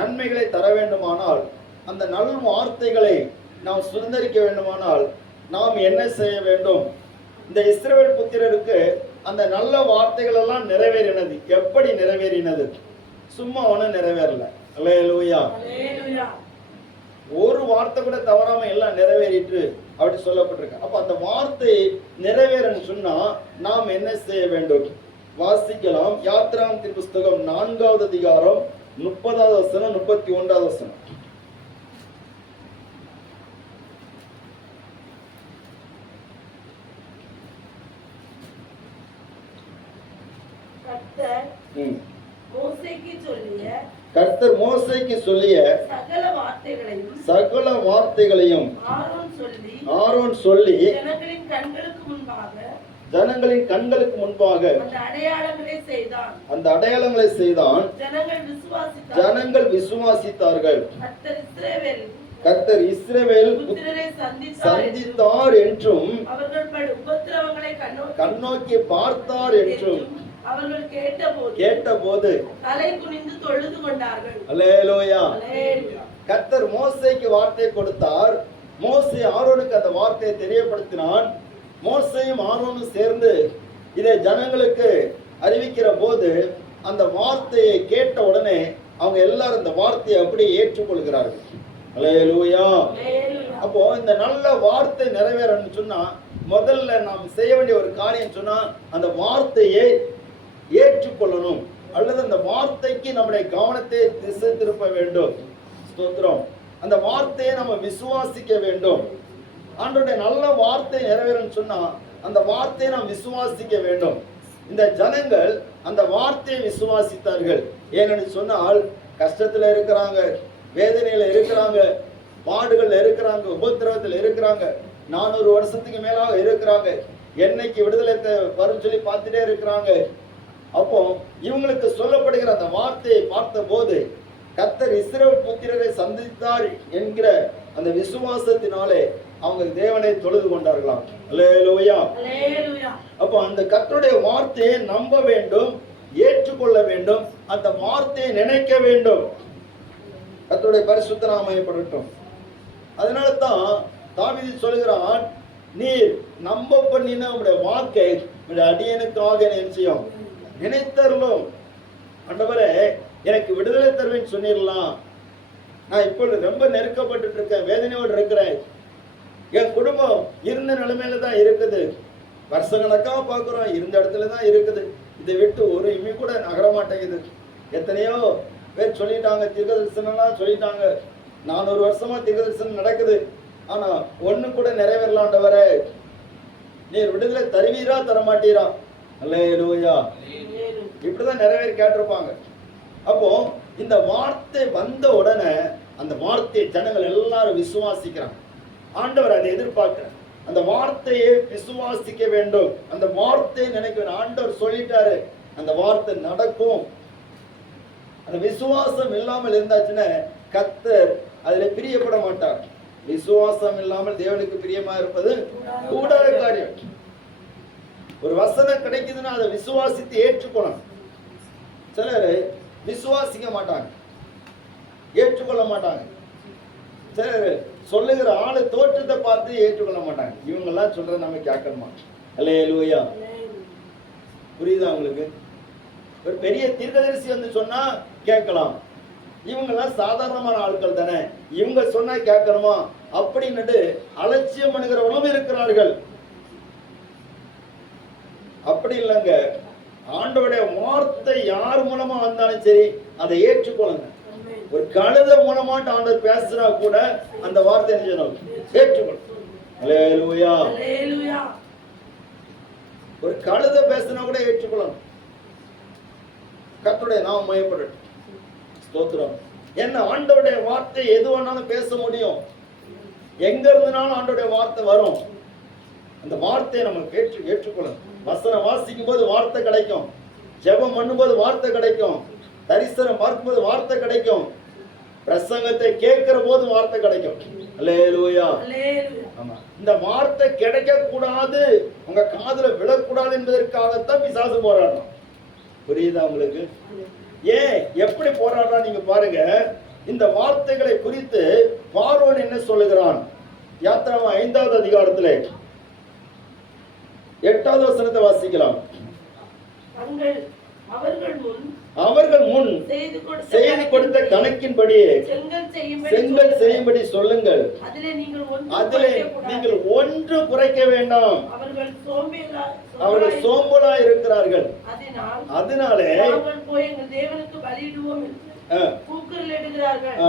நன்மைகளை தர வேண்டுமானால், அந்த நல் வார்த்தைகளை நாம் சுதந்திரிக்க வேண்டுமானால் நாம் என்ன செய்ய வேண்டும்? இந்த இஸ்ரவேல் புத்திரருக்கு அந்த நல்ல வார்த்தைகள் எல்லாம் நிறைவேறினது. எப்படி நிறைவேறினது? சும்மா ஒன்றும் நிறைவேறல. அல்லேலூயா. ஒரு வார்த்தை கூட தவறாம எல்லாம் நிறைவேறிட்டு அப்படி சொல்லப்பட்டிருக்கு. அப்ப அந்த வார்த்தை நிறைவேறன்னு சொன்னா நாம் என்ன செய்ய வேண்டும்? வாசிக்கலாம். யாத்திராகமத்தின் புஸ்தகம் 4வது அதிகாரம் 30வது வசனம் 31வது வசனம். கர்த்தர் மோசேக்கு சொல்லிய சகல வார்த்தைகளையும் ஆரோன் சொல்லி ஜனங்களின் கண்களுக்கு முன்பாக அந்த அடையாளங்களை செய்தான். ஜனங்கள் விசுவாசித்தார்கள். கர்த்தர் இஸ்ரவேல் சந்தித்தார் என்றும் கண்ணோக்கி பார்த்தார் என்றும் அவர்கள் கேட்டபோது தலை குனிந்து தொழுது கொண்டார்கள். அல்லேலூயா. கர்த்தர் மோசேக்கு வார்த்தை கொடுத்தார். மோசே ஆரோனுக்கு அந்த வார்த்தையை தெரியப்படுத்தினான். மோசேயும் ஆரோனும் சேர்ந்து இதை ஜனங்களுக்கு அறிவிக்கிற போது அந்த வார்த்தையை கேட்ட உடனே அவங்க எல்லாரும் இந்த வார்த்தையை அப்படியே ஏற்றுக்கொள்கிறார்கள். அல்லேலூயா. அப்போ இந்த நல்ல வார்த்தை நிறைவேறணும்னு சொன்னா முதல்ல நாம் செய்ய வேண்டிய ஒரு காரியம் சொன்னா அந்த வார்த்தையை ஏற்றுக்கொள்ளணும், அல்லது அந்த வார்த்தைக்கு நம்முடைய கவனத்தை திசை திருப்ப வேண்டும். ஸ்தோத்திரம். அந்த வார்த்தையை நம்ம விசுவாசிக்க வேண்டும். ஆண்டவருடைய நல்ல வார்த்தை நிறைவேறும்னு சொன்னா அந்த வார்த்தையை நாம் விசுவாசிக்க வேண்டும். இந்த ஜனங்கள் அந்த வார்த்தையை விசுவாசித்தார்கள். ஏனென்று சொன்னால் கஷ்டத்துல இருக்கிறாங்க, வேதனையில இருக்கிறாங்க, பாடுகள்ல இருக்கிறாங்க, உபத்திரவத்தில் இருக்கிறாங்க, 400 வருஷத்துக்கு மேலாக இருக்கிறாங்க, என்னைக்கு விடுதலை வரும் சொல்லி பார்த்துட்டே இருக்கிறாங்க. அப்போ இவங்களுக்கு சொல்லப்படுகிற அந்த வார்த்தையை பார்த்த போது கர்த்தர் இஸ்ரவேல் புத்திரரை சந்தித்தார் என்கிற அந்த விசுவாசத்தினாலே அவங்க தேவனை தொழுது கொண்டார்களாம். அல்லேலூயா. அப்ப அந்த கர்த்தருடைய வார்த்தையை நம்ப வேண்டும், ஏற்றுக்கொள்ள வேண்டும், அந்த வார்த்தையை நினைக்க வேண்டும். கர்த்தருடைய பரிசுத்த நாமம் மகிமைப்படட்டும். அதனால தான் தாவீது சொல்கிறான், நீர் நம்ப பண்ணின உடைய வாக்கை அடியனுக்காக நிச்சயம் நினைத்தரலும். ஆண்டவரே, எனக்கு விடுதலை தருவேன்னு சொன்னிடலாம். நான் இப்பொழுது ரொம்ப நெருக்கப்பட்டு இருக்கேன், வேதனையோடு இருக்கிறேன். என் குடும்பம் இருந்த நிலைமையில தான் இருக்குது. வருஷக்கணக்காக பார்க்குறோம், இருந்த இடத்துல தான் இருக்குது. இதை விட்டு ஒரு இம்மி கூட நகர மாட்டேங்குது. எத்தனையோ பேர் சொல்லிட்டாங்க, தீர்க்கதரிசனம்லாம் சொல்லிட்டாங்க. 400 வருஷமா தீர்க்கதரிசனம் நடக்குது. ஆனா ஒண்ணு கூட நிறைவேறலாண்டவரே, நீர் விடுதலை தருவீரா தரமாட்டீரா? அல்லேலூயா. இப்படிதான் நிறைவேறி கேட்டிருப்பாங்க. அப்போ இந்த வார்த்தை வந்த உடனே அந்த வார்த்தையை ஜனங்கள் எல்லாரும் விசுவாசிக்கிறாங்க. ஆண்டவர் அதை எதிர்பார்க்கிறார். அந்த வார்த்தையை விசுவாசிக்க வேண்டும், அந்த வார்த்தையை நினைக்க வேண்டும். ஆண்டவர் சொல்லிட்டாரு, அந்த வார்த்தை நடக்கும். அந்த விசுவாசம் இல்லாமல் இருந்தாச்சுன்னா கர்த்தர் அதுல பிரியப்பட மாட்டார். விசுவாசம் இல்லாமல் தேவனுக்கு பிரியமா இருப்பது கூடாத காரியம். ஒரு வசனம் கிடைக்குதுன்னா அதை விசுவாசித்து ஏற்றுக்கொள்ளணும். சிலர் விசுவாசிக்க மாட்டாங்க, ஏற்றுக்கொள்ள மாட்டாங்க. சிலர் சொல்லுகிற ஆளு தோற்றத்தை பார்த்து ஏற்றுக்கொள்ள மாட்டாங்க. இவங்கெல்லாம் சொல்ற நம்ம கேட்கணுமா? அல்லேலூயா. புரியுதா உங்களுக்கு? ஒரு பெரிய தீர்க்கதரிசி வந்து சொன்னா கேட்கலாம். இவங்கெல்லாம் சாதாரணமான ஆட்கள் தானே, இவங்க சொன்னா கேட்கணுமா அப்படின்னு அலட்சியம் பண்ணுகிறவங்களும் இருக்கிறார்கள். அப்படி இல்லைங்க. ஆண்டவருடைய வார்த்தை யார் மூலமா வந்தாலும் சரி அதை ஏற்றுக்கொள்ளுங்க. ஒரு கழுத மூலமாட்டு ஆண்டவர் பேசுறா கூட அந்த வார்த்தை ஏற்றுக்கொள்ளும். அல்லேலூயா. ஒரு கழுத பேசினா கூட ஏற்றுக்கொள்ளணும். கர்த்தருடைய நாமம் மகிமைப்படட்டும். ஸ்தோத்திரம். என்ன, ஆண்டவருடைய வார்த்தை எது வேணாலும் பேச முடியும். எங்க இருந்தனாலும் ஆண்டவருடைய வார்த்தை வரும். அந்த வார்த்தையை நம்ம ஏற்றுக்கொள்ளணும். வசனம் வாசிக்கும் போது வார்த்தை கிடைக்கும், ஜெபம் பண்ணும்போது வார்த்தை கிடைக்கும், தரிசனம் பார்க்கும்போது வார்த்தை கிடைக்கும், பிரசங்கத்தை கேட்கிற போது வார்த்தை கிடைக்கும். அல்லேலூயா. ஆமா. இந்த வார்த்தை கிடைக்க கூடாது, உங்க காதுல விழக்கூடாது என்பதற்காகத்தான் பிசாசு போராடுறோம். புரியுதா உங்களுக்கு? ஏன் எப்படி போராடுறான் நீங்க பாருங்க. இந்த வார்த்தைகளை குறித்து பார்வோன் என்ன சொல்லுகிறான்? யாத்திராகமம் 5வது அதிகாரத்திலே 8வது வசனத்தை வாசிக்கலாம். அவர்கள் முன் செய்து கொடுத்த கணக்கின்படி செங்கல் செய்யும்படி சொல்லுங்கள். அதிலே நீங்கள் ஒன்று குறைக்க வேண்டாம். அவர்கள் சோம்பலா இருக்கிறார்கள். அதனாலே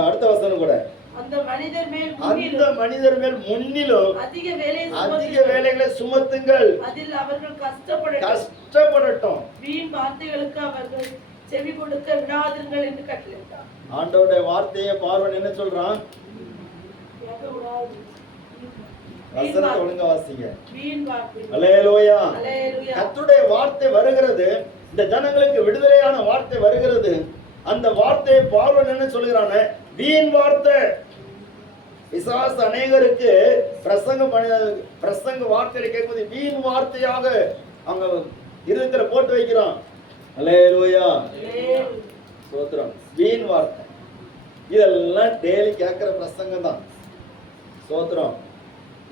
அடுத்த வசனம் கூட, அந்த மனிதர் மேல் முன்னிலும் அதிக வேலைகளை சுமத்துங்கள். அதில் அவர்கள் கஷ்டப்படட்டும். வீண் வார்த்தைகளுக்கு அவர்கள் செவி கொடுக்க விடாதீர்கள் என்று கட்டளையிட்டார். ஆண்டவருடைய வார்த்தையை பார்வன் என்ன சொல்றான்? வசனத்தை ஒழுங்கா வாசிங்க. அல்லேலூயா. கர்த்தருடைய வார்த்தை வருகிறது, இந்த ஜனங்களுக்கு விடுதலையான வார்த்தை வருகிறது. அந்த வார்த்தையை பார்வன் என்ன சொல்கிறான? வீண் வார்த்தை. பிசாசு அநேகருக்கு பிரசங்க வார்த்தையில கேட்கும்போது வீண் வார்த்தையாக அவங்க இருதயத்துல போட்டு வைக்கிறான். அல்லேலூயா. ஸ்தோத்திரம். வீண் வார்த்தை இதெல்லாம் டெய்லி கேட்கிற பிரசங்கம் தான். ஸ்தோத்திரம்.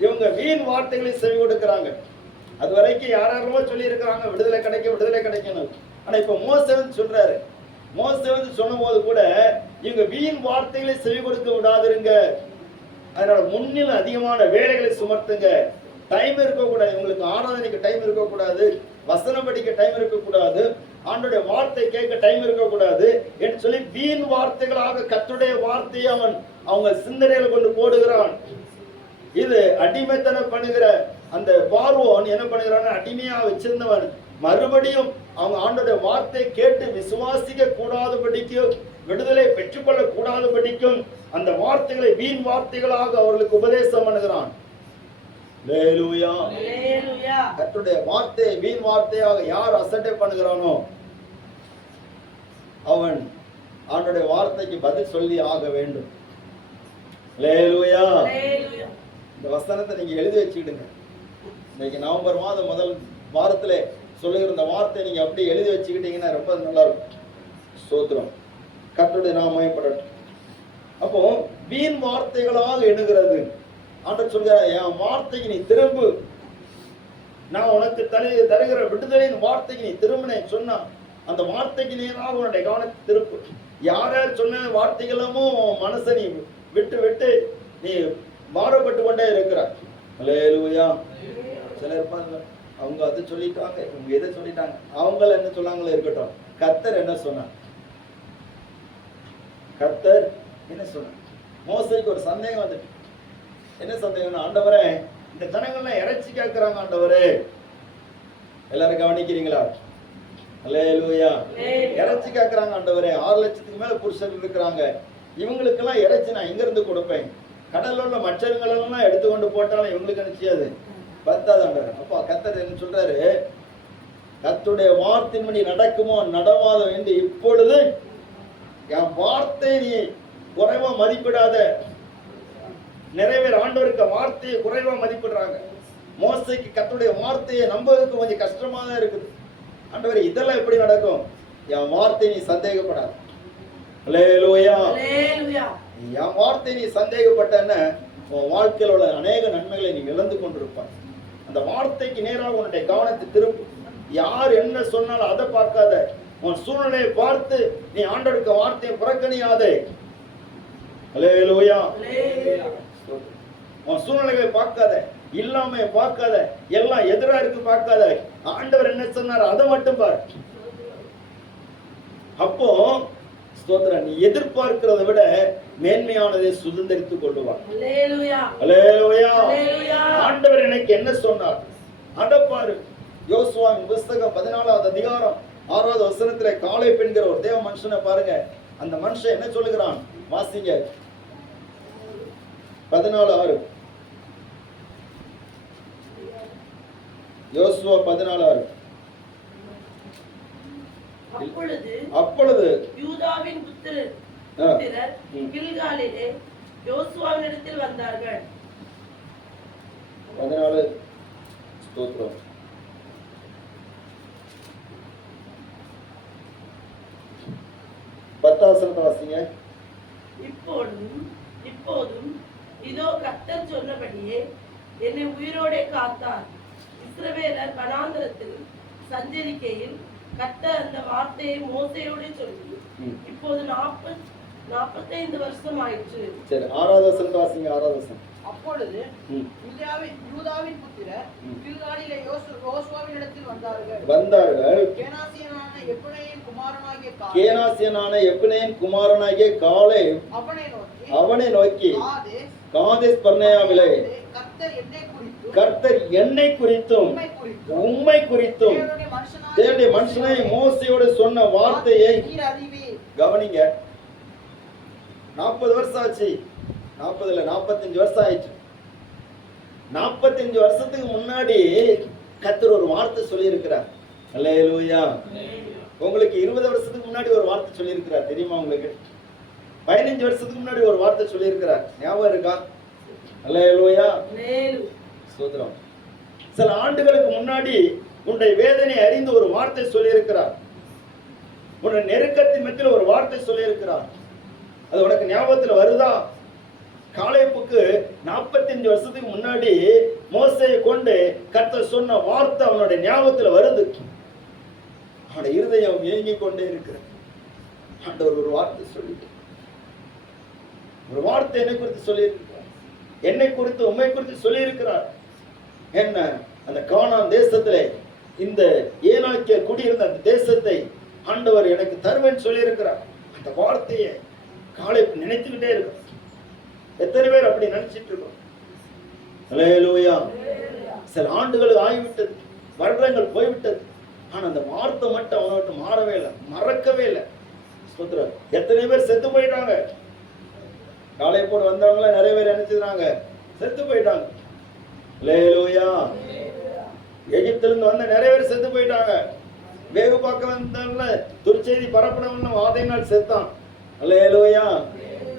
இவங்க வீண் வார்த்தைகளை செவி கொடுக்கிறாங்க. அது வரைக்கும் யாராருமோ சொல்லி இருக்கிறாங்க விடுதலை கிடைக்கணும். ஆனா இப்ப மோசே வந்து சொல்றாரு. மோசே வந்து சொன்ன போது கூட இவங்க வீண் வார்த்தைகளை செவி கொடுக்க விடாதிருங்க. அதனால முன்னில் அதிகமான வேலைகளை சுமர்த்துங்க. டைம் இருக்கக்கூடாது, உங்களுக்கு ஆராதனைக்கு டைம் இருக்கக்கூடாது, வசனம் படிக்க டைம் இருக்கக்கூடாது, ஆண்டோடைய வார்த்தை கேட்க டைம் இருக்கக்கூடாது என்று சொல்லி வீண் வார்த்தைகளாக கர்த்தருடைய வார்த்தையை அவங்க சிந்தனையில கொண்டு போடுகிறான். இது அடிமைத்தனம் பண்ணுகிற அந்த பார்வோன் என்ன பண்ணுகிறான்? அடிமையா வச்சிருந்தவன் மறுபடியும் அவங்க ஆண்டோடைய வார்த்தை கேட்டு விசுவாசிக்க கூடாதபடிக்கு, விடுதலை பெற்றுக்கொள்ள கூடாதபடிக்கும் அந்த வார்த்தைகளை வீண் வார்த்தைகளாக அவர்களுக்கு உபதேசம் பண்ணுகிறான். அல்லேலூயா. கர்த்தருடைய வார்த்தையை வீண் வார்த்தையாக யார் அசட்டை பண்ணுகிறானோ அவன் அவனுடைய வார்த்தைக்கு பதில் சொல்லி ஆக வேண்டும். அல்லேலூயா. இந்த வசனத்தை நீங்க எழுதி வச்சுக்கிடுங்க. இன்னைக்கு நவம்பர் மாதம் முதல் வாரத்துல சொல்லுகிற இந்த வார்த்தை நீங்க அப்படியே எழுதி வச்சுக்கிட்டீங்கன்னா ரொம்ப நல்லா இருக்கும். ஸ்தோத்திரம். கர்த்தருடைய நாமம் மகிமைப்படட்டும். அப்போ வீண் வார்த்தைகளாக எண்ணுகிறது. ஆண்டவர் சொல்கிறார், என் வார்த்தைக்கு நீ திரும்பு, நான் உனக்கு தருகிற விடுதலையின் வார்த்தைக்கு நீ திரும்பினே சொன்னா அந்த வார்த்தைக்கு நேராக உன்னுடைய கவனத்தை திருப்பு. யார் யார் சொன்ன வார்த்தைகளும் மனசை நீ விட்டு விட்டு நீ மாறப்பட்டு கொண்டே இருக்கிறார். அல்லேலூயா. சிலர் இருப்பாங்க, அவங்க அதை சொல்லிட்டாங்க, இவங்க எதை சொல்லிட்டாங்க, அவங்கள என்ன சொன்னாங்களோ இருக்கட்டும். கர்த்தர் என்ன சொன்னார்? கர்த்தர் என்ன சொன்னார்? மோசேக்கு ஒரு சந்தேகம் வந்துட்டு. என்ன சந்தேகம்னா, ஆண்டவரே இந்த ஜனங்கள்லாம் இறைச்சி கேட்கிறாங்க ஆண்டவரே. எல்லாரும் கவனிக்கிறீங்களா? அல்லேலூயா. இறைச்சி கேட்கிறாங்க ஆண்டவரே. 6 லட்சத்துக்கு மேல புருஷர்கள் இருக்கிறாங்க. இவங்களுக்கெல்லாம் இறைச்சி நான் எங்க இருந்து கொடுப்பேன்? கடல்ல உள்ள மச்சங்களெல்லாம் எடுத்துக்கொண்டு போட்டாலும் இவங்களுக்கு நினைச்சியாது பத்தாது ஆண்டவர். அப்பா கர்த்தர் என்ன சொல்றாரு? கர்த்தருடைய வார்த்தையின்படி நடக்குமோ நடவாதோ என்று இப்பொழுது என் வார்த்தை நீ குறைவா மதிப்பிடாத. நிறைவேற ஆண்டவருக்கு வார்த்தையை குறைவா மதிப்பிடுறாங்க. மோசேக்கு கர்த்தருடைய வார்த்தையை நம்புவதற்கு கொஞ்சம் கஷ்டமா தான் இருக்குது. ஆண்டவரே இதெல்லாம் எப்படி நடக்கும்? என் வார்த்தை நீ சந்தேகப்படாத. அல்லேலூயா. என் வார்த்தை நீ சந்தேகப்பட்டன்னா உன் வாழ்க்கையில் உள்ள அநேக நன்மைகளை நீ இழந்து கொண்டிருப்பாய். அந்த வார்த்தைக்கு நேராக உன்னுடைய கவனத்தை திருப்பு. யார் என்ன சொன்னாலும் அதை பார்க்காத. உன் சூழ்நிலையை பார்த்து நீ ஆண்டவருக்கு வார்த்தையை புறக்கணியாதே. அல்லேலூயா. உன் சூழ்நிலைகளை பார்க்காத, இல்லாம பார்க்காத, எல்லாம் எதிரா இருக்கு பார்க்காத. ஆண்டவர் என்ன சொன்னார் அதை மட்டும் பாரு. அப்போ ஸ்தோத்திரம், நீ எதிர்பார்க்கிறதை விட மேன்மையானதை சுதந்திரித்துக் கொள்ளுவார். அல்லேலூயா. அல்லேலூயா. ஆண்டவர் எனக்கு என்ன சொன்னார் அதை பாரு. யோசுவாவின் புஸ்தகம் 14வது அதிகாரம் 6வது வசனத்திலே காலேப் என்கிற ஒரு தேவ மனுஷனை பாருங்க. அந்த மனுஷன் என்ன சொல்லுகிறான் வாசிங்க. 14:6. யோசுவா 14:6. அப்பொழுது யூதாவின் புத்திரர் கில்காலிலே யோசுவாவினிடத்தில் வந்தார்கள். 14 ஸ்தோத்திரம். பத்தாவசனத்தை வாசிங்க. இப்போதும் இதோ கர்த்தர் சொன்னபடியே என்னை உயிரோடே காத்தார். இஸ்ரவேலர் வனாந்தரத்தில் சஞ்சரிக்கையில் கர்த்தர் அந்த வார்த்தையை மோசேயோடு சொல்லி இப்போது 45 வருஷம் ஆயிற்று. சரி, 6வது வசனத்தை வாசிங்க. 6வது வசனம். அப்பொழுது யூதாவின் புத்திரர் கில்காலிலே யோசுவாவினிடத்தில் வந்தார்கள். கேனாசியனான எப்புனேயின் குமாரனாகிய காலேப் அவனை நோக்கி காதேஸ் பர்னேயாவிலே கர்த்தர் என்னை குறித்தும் உம்மை குறித்தும் தேவனுடைய மனுஷனை மோசேயோடு சொன்ன வார்த்தையை கவனிங்க. 40 வருஷம் ஆச்சு. 40 இல்ல 45 வருஷம் ஆயிடுச்சு. 45 வருஷத்துக்கு முன்னாடி கர்த்தர் ஒரு வார்த்தை சொல்லி இருக்கிறார். அல்லேலூயா. உங்களுக்கு 20 வருஷத்துக்கு முன்னாடி ஒரு வார்த்தை சொல்லி இருக்கிறார். தெரியுமா உங்களுக்கு? 15 வருஷத்துக்கு முன்னாடி ஒரு வார்த்தை சொல்லி இருக்கிறார். ஞாபகம் இருக்கா? அல்லேலூயா. ஸ்தோத்திரம். சில ஆண்டுகளுக்கு முன்னாடி உன்னுடைய வேதனை அறிந்து ஒரு வார்த்தை சொல்லி இருக்கிறார். உன்னுடைய நெருக்கத்தின் மத்தியில் ஒரு வார்த்தை சொல்லி இருக்கிறார். அது உனக்கு ஞாபகத்தில் வருதா? காலேப்புக்கு 45 வருஷத்துக்கு முன்னாடி மோசேயை கொண்டு கர்த்தர் சொன்ன வார்த்தை அவனுடைய ஞாபகத்தில் வருது. அவனுடைய இருதயம் ஏங்கிக் கொண்டே இருக்கிறது. ஆண்டவர் ஒரு வார்த்தை சொல்லிட்டு, ஒரு வார்த்தை என்னை குறித்து சொல்லி இருக்கிறார். என்னை குறித்து உம்மை குறித்து சொல்லி இருக்கிறார். என்ன? அந்த கானான் தேசத்திலே இந்த ஏனாக்கிய குடியிருந்த அந்த தேசத்தை ஆண்டவர் எனக்கு தருவேன் சொல்லி இருக்கிறார். அந்த வார்த்தையை காலேப் நினைத்துக்கிட்டே இருக்கிறார். எத்தனை பேர் அப்படி நினைச்சிட்டு இருக்கோம்? அல்லேலூயா. சில ஆண்டுகள் ஆகிவிட்டது, வருடங்கள் போய்விட்டது. ஆனா அந்த வார்த்தை மட்டும் அவனை விட்டு மாறவே இல்லை, மறக்கவே இல்லை. எத்தனை பேர் செத்து போயிட்டாங்க. காலேப்போடு வந்தவங்கள நிறைய பேர் நினைச்சிருந்தாங்க, செத்து போயிட்டாங்க. அல்லேலூயா. எகிப்தில இருந்து வந்த நிறைய பேர் செத்து போயிட்டாங்க. வேகு பார்க்க வந்தவங்கள துர்ச்செய்தி பரப்பணவன் வாதையினால் செத்தான். அல்லேலூயா.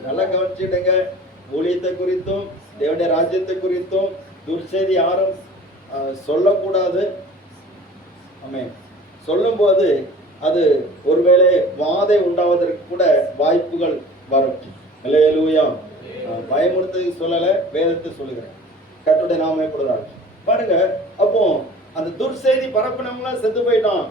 நல்லா கவனிச்சுடுங்க. ஊழியத்தை குறித்தும் தேவனுடைய ராஜ்யத்தை குறித்தும் துர்செய்தி யாரும் சொல்லக்கூடாது. ஆமென். சொல்லும்போது அது ஒருவேளை வாதை உண்டாவதற்கு கூட வாய்ப்புகள் வரும். அல்லேலூயா. பயமுறுத்ததுக்கு சொல்லல, வேதத்தை சொல்லுகிறேன். கர்த்தருடைய நாமமே கொடுத்தாரு. பாருங்க, அப்போ அந்த துர்செய்தி பரப்பினவங்களாம் செத்து போயிட்டான்.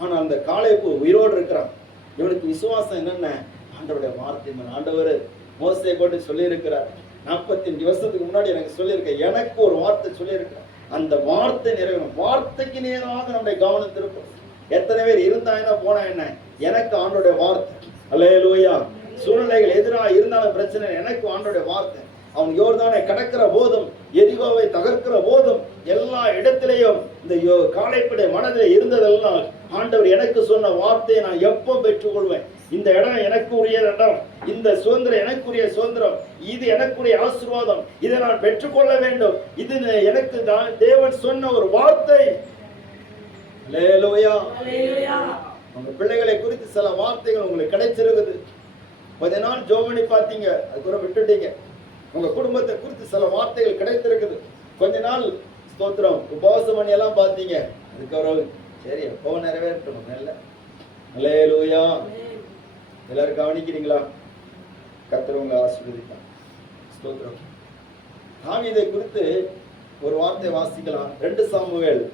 ஆனா அந்த காலேப்பு உயிரோடு இருக்கிறான். இவனுக்கு விசுவாசம் என்னென்ன? ஆண்டவருடைய வார்த்தை. ஆண்டவர் மோசேயை கொண்டு சொல்லி இருக்கிறார். 45 வருஷத்துக்கு முன்னாடி எனக்கு சொல்லியிருக்க, எனக்கு ஒரு வார்த்தை சொல்லியிருக்கிறார். அந்த வார்த்தை நிறைவேறும். வார்த்தைக்கு நேராக நம்முடைய கவனம் திருப்போம். எத்தனை பேர் இருந்தா என்ன போனா என்ன, எனக்கு ஆண்டோடைய வார்த்தை. அல்லேலூயா. சூழ்நிலைகள் எதிராக இருந்தாலும் பிரச்சனை, எனக்கு ஆண்டோடைய வார்த்தை. அவன் யோர்தானை கடக்கிற போதும், எரிகோவை தகர்க்கிற போதும், எல்லா இடத்திலையும் இந்த காலேப்புடைய மனதில் இருந்ததெல்லாம் ஆண்டவர் எனக்கு சொன்ன வார்த்தையை நான் எப்போ பெற்றுக்கொள்வேன். இந்த இடம் எனக்கு உரிய இடம், இந்த சுதந்திரம் எனக்குரிய சுதந்திரம், இது எனக்குரிய ஆசீர்வாதம், இதை நான் பெற்றுக்கொள்ள வேண்டும். இது எனக்கு தேவன் சொன்ன ஒரு வார்த்தை. அல்லேலூயா. உங்க பிள்ளைகளை குறித்து சில வார்த்தைகள் உங்களுக்கு கிடைச்சிருக்குது. கொஞ்ச நாள் ஜோமனி பார்த்தீங்க, அதுக்கப்புறம் விட்டுட்டீங்க. உங்க குடும்பத்தை குறித்து சில வார்த்தைகள் கிடைத்திருக்குது. கொஞ்ச நாள் ஸ்தோத்திரம் உபவாசம் பண்ணி எல்லாம் பார்த்தீங்க, அதுக்கப்புறம் சரி எப்போ நிறைவேற்றணும். நல்ல அல்லேலூயா. எல்லாரும் கவனிக்கிறீங்களா? கர்த்தர் உங்களை ஆசீர்வதிப்பார். ஸ்தோத்திரம். தாவீதை குறித்து ஒரு வார்த்தை வாசிக்கலாம். 2 சாமுவேல்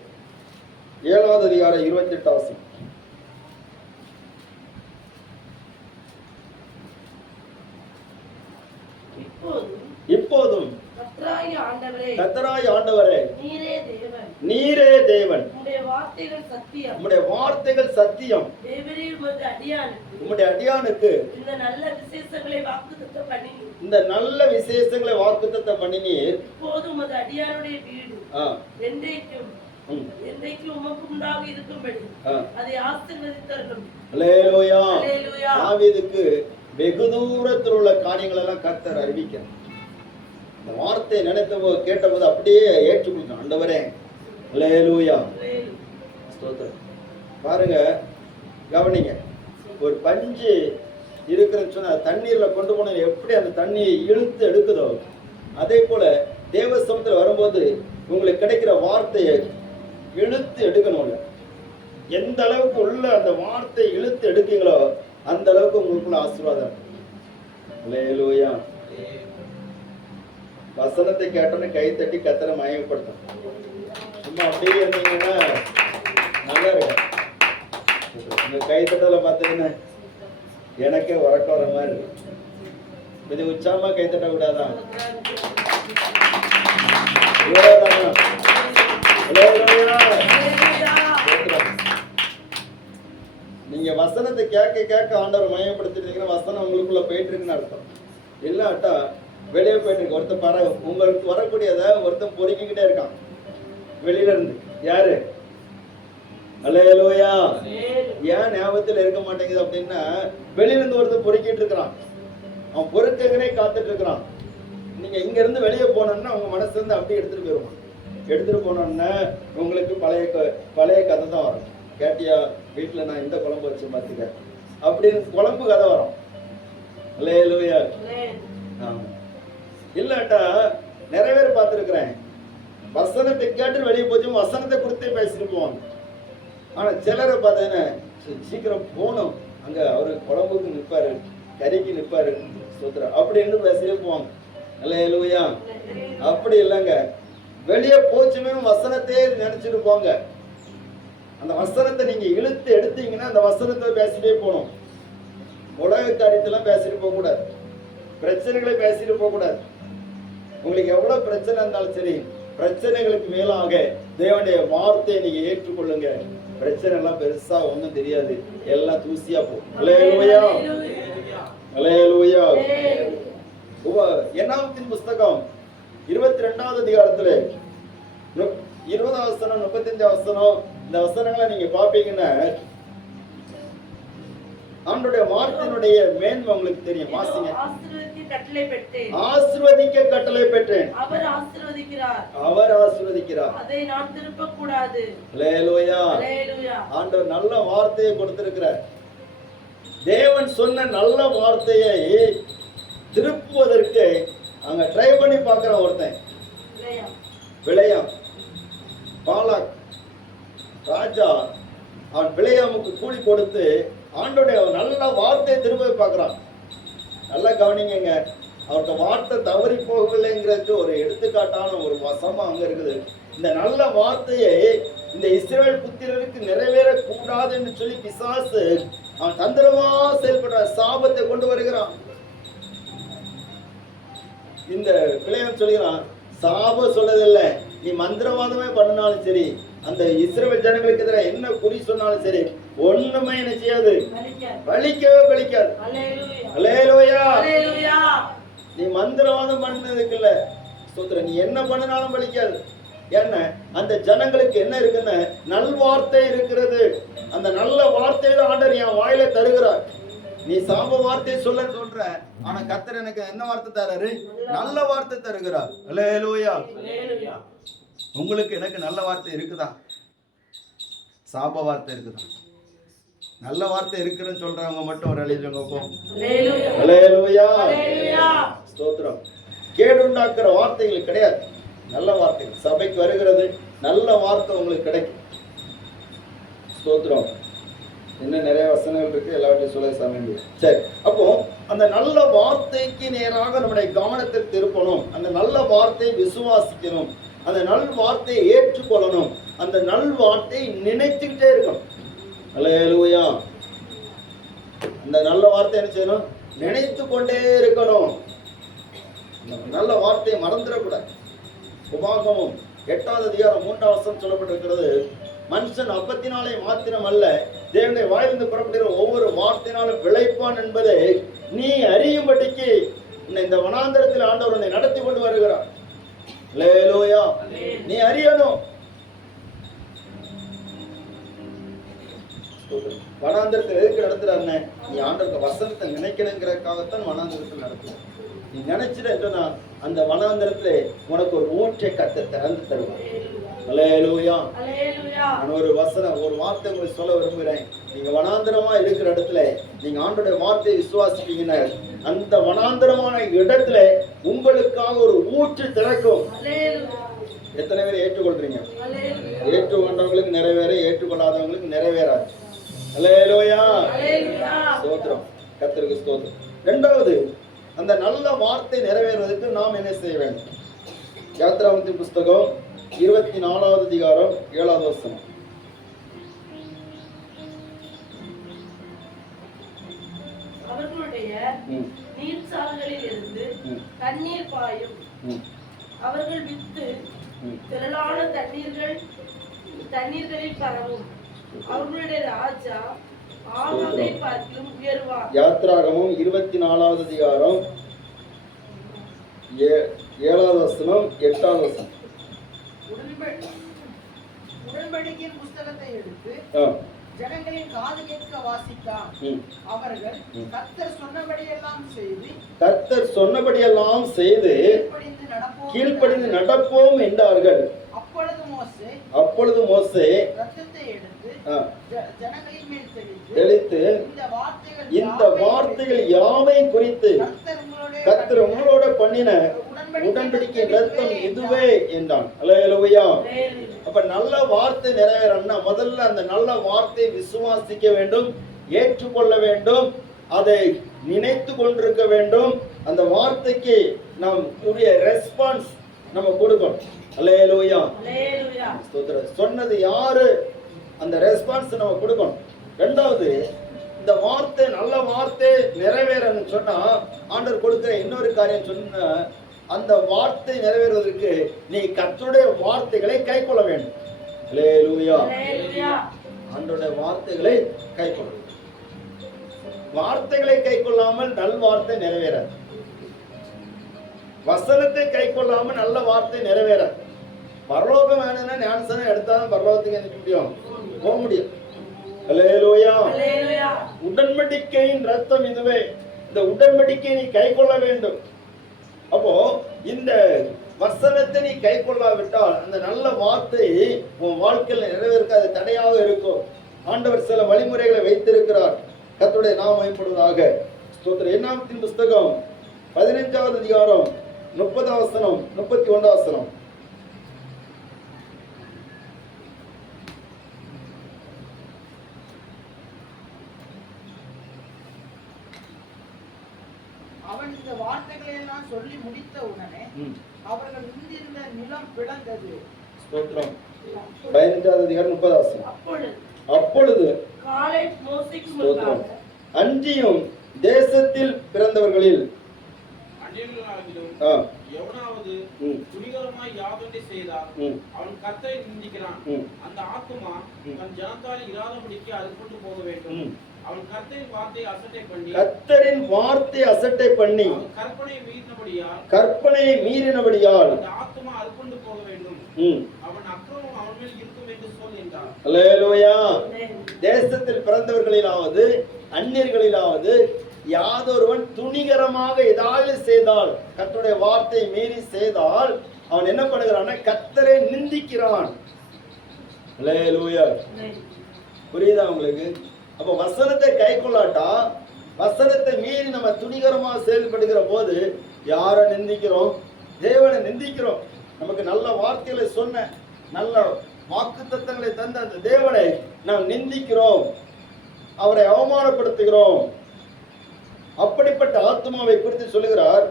7வது அதிகாரம் 28 வசனம். இப்போதும் கர்த்தராகிய ஆண்டவரே, நீரே தேவன், உம்முடைய வார்த்தைகள் சத்தியம். உம்முடைய அடியானுக்கு இந்த நல்ல விசேஷங்களை வாக்குத்தத்தம் பண்ணினீர். இப்போதும் உமது அடியானுடைய வீடு என்றைக்கும் உமக்கு முன்பாக இருக்கும்படி அதை ஆசீர்வதித்தருளும். அல்லேலூயா. தாவீதுக்கு வெகு தூரத்தில் உள்ள காரியங்கள் எல்லாம் கர்த்தர் அறிவிக்கிறார். இந்த வார்த்தை நினைத்தபோது கேட்டபோது அப்படியே ஏற்றுக்கொள்ளும். ஆண்டவரே, அல்லேலூயா. ஸ்தோத்திரம். பாருங்க, கவனிங்க. ஒரு பஞ்சு இருக்குன்னு சொன்னா தண்ணீர்ல கொண்டு போன எப்படி அந்த தண்ணியை இழுத்து எடுக்குதோ, அதே போல தேவ சமூகத்தில் வரும்போது உங்களுக்கு கிடைக்கிற வார்த்தையை இழுத்து எடுக்கணும்ல. எந்த அளவுக்கு உள்ள அந்த வார்த்தை இழுத்து எடுக்கீங்களோ அந்த அளவுக்கு உங்களுக்குள்ள ஆசீர்வாதம். அல்லேலூயா. வசனத்தை கேட்டோன்னு கை தட்டி கர்த்தரை மயங்கப்படுத்தும். சும்மா அப்படியே இருந்தீங்கன்னா நல்லா இருக்கும். இந்த கை தட்டல பார்த்தீங்கன்னா எனக்கே உறக்க வர மாதிரி இருக்கு. இது உற்சாகமா கை தட்ட கூடாதான்? நீங்க வசனத்தை கேட்க கேட்க ஆண்டவர் மயப்படுத்திட்டீங்கன்னா வசனம் உங்களுக்குள்ள போயிட்டு இருக்குன்னு அர்த்தம். இல்லாட்டா வெளியே போயிட்டு இருக்கு. ஒருத்தன் பற உங்களுக்கு வரக்கூடியத ஒருத்தன் பொறுக்கிக்கிட்டே இருக்கான் வெளியில இருந்து. யாரு? அல்லேலூயா. ஏன் ஞாபகத்தில் இருக்க மாட்டேங்குது அப்படின்னா, வெளியில இருந்து ஒருத்தன் பொறுக்கிட்டு இருக்கிறான். அவன் பொறுக்கங்கனே காத்துட்டு இருக்கிறான். நீங்க இங்க இருந்து வெளியே போனோம்னா உங்க மனசுல இருந்து அப்படியே எடுத்துட்டு போயிருவான். எடுத்துட்டு போனோம்னா உங்களுக்கு பழைய கதை தான் வரும். கேட்டியா, வீட்டுல நான் இந்த குழம்பு வச்சு பார்த்துக்க அப்படின்னு குழம்பு கதை வரும். அல்லேலூயா. இல்லாட்டா நிறைய பேர் பார்த்துருக்கிறேன், வசனத்தை கேட்டு வெளியே போச்சு வசனத்தை கொடுத்தே பேசிட்டு போவாங்க. ஆனா சிலரை பார்த்தீங்கன்னா சீக்கிரம் போகணும், அங்க அவரு குழம்புக்கு நிற்பாரு, கறிக்கு நிற்பாரு, சுத்துறா அப்படின்னு பேசிட்டே போவாங்க. அல்லேலூயா. அப்படி இல்லைங்க, வெளியே போச்சுமே வசனத்தையே நினைச்சிட்டு போங்க. அந்த வசனத்தை நீங்க இழுத்து எடுத்தீங்கன்னா அந்த வசனத்தை பேசிட்டே போகணும். உலக காரியத்தெல்லாம் பேசிட்டு போக கூடாது, பிரச்சனைகளை பேசிட்டு போக கூடாது. உங்களுக்கு எவ்வளவு பிரச்சனை இருந்தாலும் சரி, பிரச்சனைகளுக்கு மேலாக தேவனுடைய வார்த்தையை நீங்க ஏற்றுக்கொள்ளுங்க. பிரச்சனை எல்லாம் பெருசா ஒண்ணும் தெரியாது, எல்லாம் தூசியா போகும். அல்லேலூயா. அல்லேலூயா. என்னாகமத்தின் புஸ்தகம் 22வது அதிகாரத்துல 20வது வசனம் 35வது வசனம், இந்த வசனங்களை நீங்க பாப்பீங்கன்னா ஆண்டவருடைய வார்த்தையினுடைய மேன்மை உங்களுக்கு தெரியும். வாசிங்க. ஆசீர்வதிக்க கட்டளை பெற்றேன், அவர் ஆசீர்வதிக்கிறார், அதை நான் திருப்ப கூடாது. அல்லேலூயா. ஆண்டவர் நல்ல வார்த்தையை கொடுத்திருக்கிறார். தேவன் சொன்ன நல்ல வார்த்தையை திருப்புவதற்கு அங்க ட்ரை பண்ணி பார்க்கிறான் ஒருத்தன். பிழையாம் பாலாக் ராஜா அவன் பிழையாமுக்கு கூலி கொடுத்து ஆண்டோடைய நல்ல வார்த்தையை திரும்ப பார்க்கிறான். நல்லா கவனிங்க, அவர்கிட்ட வார்த்தை தவறி போகவில்லைங்கிறதுக்கு ஒரு எடுத்துக்காட்டான ஒரு வசமா அங்க இருக்குது. இந்த நல்ல வார்த்தையை இந்த இஸ்ரவேல் புத்திரருக்கு நிறைவேற கூடாது என்று சொல்லி பிசாசு அவன் தந்திரமா செயல்படுற சாபத்தை கொண்டு வருகிறான். இந்த பிள்ளையான் சொல்கிறான், சாபம் சொல்லதில்லை, நீ மந்திரவாதமே பண்ணினாலும் சரி, அந்த இஸ்ரவேல் ஜனங்களுக்கு எதிராக என்ன குறி சொன்னாலும் சரி, ஒண்ணுமே என்ன செய்யாது, பலிக்கவே பலிக்காது. அல்லேலூயா. நீ மந்திரவாதம் பண்ணதுக்கு இல்ல சோத்திர, நீ என்ன பண்ணினாலும் பலிக்காது. என்ன அந்த ஜனங்களுக்கு என்ன இருக்குன்னு நல்வார்த்தை இருக்கிறது. அந்த நல்ல வார்த்தையில ஆண்டவர் என் வாயில தருகிறார். நீ சாப வார்த்தையை சொல்ற, ஆனா கர்த்தர் எனக்கு என்ன வார்த்தை தராரு? நல்ல வார்த்தை தருகிறார். அல்லேலூயா. உங்களுக்கு எனக்கு நல்ல வார்த்தை இருக்குதா? சாப வார்த்தை இருக்குதா? நல்ல வார்த்தை இருக்குன்னு சொல்றவங்க மட்டும் ஒரு அழிஞ்சவங்க. அல்லேலூயா. ஸ்தோத்திரம். கேடு உண்டாக்குற வார்த்தைகள் கிடையாது, நல்ல வார்த்தைகள். சபைக்கு வருகிறது, நல்ல வார்த்தை உங்களுக்கு கிடைக்கும். ஸ்தோத்திரம். இன்னும் நிறைய வசனங்கள் இருக்கு, எல்லாவற்றையும் சொல்ல சமயம். சரி, அப்போ அந்த நல்ல வார்த்தைக்கு நேராக நம்முடைய கவனத்தை திருப்பணும். அந்த நல்ல வார்த்தையை விசுவாசிக்கணும், அந்த நல் வார்த்தையை ஏற்றுக்கொள்ளணும், அந்த நல் வார்த்தையை நினைத்துக்கிட்டே இருக்கணும். அல்லேலூயா. அந்த நல்ல வார்த்தை என்ன செய்யணும்? நினைத்து கொண்டே இருக்கணும். நல்ல வார்த்தையை மறந்துடக்கூடாது. உபாகமம் 8வது அதிகாரம் 3வது வசனம் சொல்லப்பட்டிருக்கிறது, மனுஷன் அப்பத்தினாலே மாத்திரம் அல்ல, தேவனுடைய வாயிலிருந்து புறப்படுகிற ஒவ்வொரு வார்த்தையினாலும் விளைப்பான் என்பதை நீ அறியும்படிக்கு இந்த வனாந்தரத்தில் ஆண்டவர் உன்னை நடத்தி கொண்டு வருகிறார். அல்லேலூயா. நீ அறியணும். வனாந்தரத்தில் எதுக்கு நடத்துறாருன்னு, நீ ஆண்டவருக்கு வசனத்தை நினைக்கணுங்கிறதுக்காகத்தான் வனாந்தரத்தில் நடத்துறாரு. நீ நினைச்சிட்டா அந்த வனாந்தரத்துல உனக்கு ஒரு ஊற்றை கத்த திறந்து தருவார். அல்லேலூயா. நான் ஒரு வசனம், ஒரு வார்த்தை உங்களுக்கு சொல்ல விரும்புகிறேன். நீங்க வனாந்தரமா இருக்கிற இடத்துல நீங்க ஆண்டோட வார்த்தையை விசுவாசிப்பீங்கன்னா, அந்த வனாந்தரமான இடத்துல உங்களுக்காக ஒரு ஊற்று திறக்கும். எத்தனை பேர் ஏற்றுக்கொள்றீங்க? ஏற்றுக்கொண்டவங்களுக்கு நிறைவேற, ஏற்றுக்கொள்ளாதவங்களுக்கு நிறைவேறாது. அல்லேலூயா. ஸ்தோத்திரம். கர்த்தருக்கு ஸ்தோத்திரம். இரண்டாவது, அந்த நல்ல வார்த்தை நிறைவேறுவதற்கு நாம் என்ன செய்ய வேண்டும்? யாத்ராகமத்தின் புஸ்தகம் 24வது அதிகாரம் 7வது வசனம். அவர்களுடைய நீர்ச்சால்களில் இருந்து தண்ணீர் பாயும், அவர்கள் வித்து திரளான தண்ணீர்களில் பரவும், அவர்களுடைய ராஜா ஆகாதை பார்க்கிலும் உயர்வார். யாத்ராகமம் 24வது அதிகாரம் 7வது வசனம் 8வது வசனம். உடன்படிக்கையின் புஸ்தகத்தை எடுத்து ஜனங்களின் காது கேட்க வாசித்தான். அவர்கள் கர்த்தர் சொன்னபடியெல்லாம் செய்து கீழ்ப்படிந்து நடப்போம் என்றார்கள். அப்பொழுது மோசே இரத்தத்தை எடுத்து ஜனங்களின் மேல் தெளித்து, இந்த வார்த்தைகள் யாவையும் குறித்து கர்த்தர் உங்களோட பண்ணின உடன்படிக்கை ரத்தம் இதுவே என்றான். அல்லேலூயா. அப்ப நல்ல வார்த்தை நிறைவேறணும்னா முதல்ல அந்த நல்ல வார்த்தையை விசுவாசிக்க வேண்டும், ஏற்றுக்கொள்ள வேண்டும், அதை நினைத்து கொண்டிருக்க வேண்டும். அந்த வார்த்தைக்கு நாம் உரிய ரெஸ்பான்ஸ் நம்ம கொடுக்கணும். அல்லேலூயா. சொன்னது யாரு, அந்த ரெஸ்பான்ஸ் நம்ம கொடுக்கணும். ரெண்டாவது, இந்த வார்த்தை நல்ல வார்த்தை நிறைவேறன்னு சொன்னா ஆண்டவர் கொடுக்கிற இன்னொரு காரியம் சொன்ன, அந்த வார்த்தை நிறைவேறுவதற்கு நீ கர்த்தருடைய வார்த்தைகளை கைக்கொள்ள வேண்டும். அல்லேலூயா. ஆண்டவருடைய வார்த்தைகளை கைக்கொள்ள. வார்த்தைகளை கைக்கொள்ளாமல் நல் வார்த்தை நிறைவேறாது. வசனத்தை கைக்கொள்ளாமல் நல்ல வார்த்தை நிறைவேறாது. பரலோகம் வேணும்னா ஞானஸ்நானம் எடுத்தாலும் பரலோகத்துக்கு என்ன முடியும், போக முடியும். அல்லேலூயா. உடன்படிக்கையின் ரத்தம் இதுவே. இந்த உடன்படிக்கை நீ கைக்கொள்ள வேண்டும். அப்போ இந்த வசனத்தை நீ கைக்கொள்ளாவிட்டால் அந்த நல்ல வார்த்தை உன் வாழ்க்கையில் நிறைவேற்க அது தடையாக இருக்கும். ஆண்டவர் சில வழிமுறைகளை வைத்திருக்கிறார். கர்த்தருடைய நாமம் மகிமைப்படுவதாக. ஸ்தோத்திரம். என்னாகமத்தின் புஸ்தகம் 15வது அதிகாரம் 30வது வசனம் 31வது வசனம். அவன் இந்த வார்த்தைகளை எல்லாம் சொல்லி முடித்த உடனே அவர்கள் நின்றிருந்த நிலம் பிளந்தது. ஸ்தோத்திரம். 15வது அதிகாரம் 30வது வசனம். அப்பொழுது காலேப் மோசேக்கு ஸ்தோத்திரம். முன்பாக அன்றியும் தேசத்தில் பிறந்தவர்களில் அந்நியர்களாகிலும் ஆ, எவனாவது ம், துணிகரமாய் யாதொன்றை செய்தால் ம், அவன் கர்த்தரை நிந்திக்கிறான். ம், அந்த ஆத்துமா தன் ஜனத்தால் இராதபடிக்கு அறுப்புண்டு போக வேண்டும். ம். அவன் கர்த்தரின் வார்த்தையை அசட்டை பண்ணி கர்த்தரின் வார்த்தை அசட்டை பண்ணி அவன் கற்பனையை மீறினபடியால் கற்பனையை மீறினபடியால் அந்த ஆத்துமா அறுப்புண்டு போக வேண்டும். ம், அவன் அக்கிரமம் அவன் மேல் இருக்கும் என்று சொல் என்றார். அல்லேலூயா. தேசத்தில் பிறந்தவர்களிலாவது அந்நியர்களிலாவது யாதொருவன் துணிகரமாக ஏதாவது செய்தால், கர்த்தருடைய வார்த்தை மீறி செய்தால், அவன் என்ன பண்ணுகிறான்? கர்த்தரை நிந்திக்கிறான். அல்லேலூயா. புரியுதா உங்களுக்கு? அப்ப வசனத்தை கை கொள்ளாட்டா, வசனத்தை மீறி நம்ம துணிகரமா செயல்படுகிற போது யாரை நிந்திக்கிறோம்? தேவனை நிந்திக்கிறோம். நமக்கு நல்ல வார்த்தைகளை சொன்ன, நல்ல வாக்குத்தத்தங்களை தந்த அந்த தேவனை நாம் நிந்திக்கிறோம், அவரை அவமானப்படுத்துகிறோம். அப்படிப்பட்ட ஆத்துமாவை குறித்து சொல்லுகிறார்,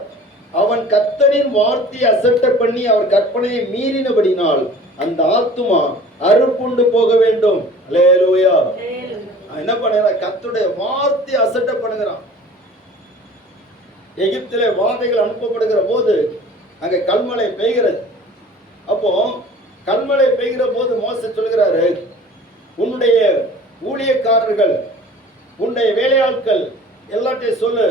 அவன் கர்த்தரின் வார்த்தையை அசட்டை பண்ணி அவர் கற்பனையை மீறினபடினால் அந்த ஆத்துமா அறுப்புண்டு போக வேண்டும். அல்லேலூயா. என்ன பண்ணுகிறான்? கர்த்தருடைய வார்த்தையை அசட்டை பண்ணுகிறான். எகிப்திலே வாதைகள் அனுப்பப்படுகிற போது அங்க கல்மழை பெய்கிறது. அப்போ கல்மழை பெய்கிற போது மோசே சொல்கிறாரு, உன்னுடைய ஊழியக்காரர்கள், உன்னுடைய வேலையாட்கள் எல்லாத்தையும் சொல்லு,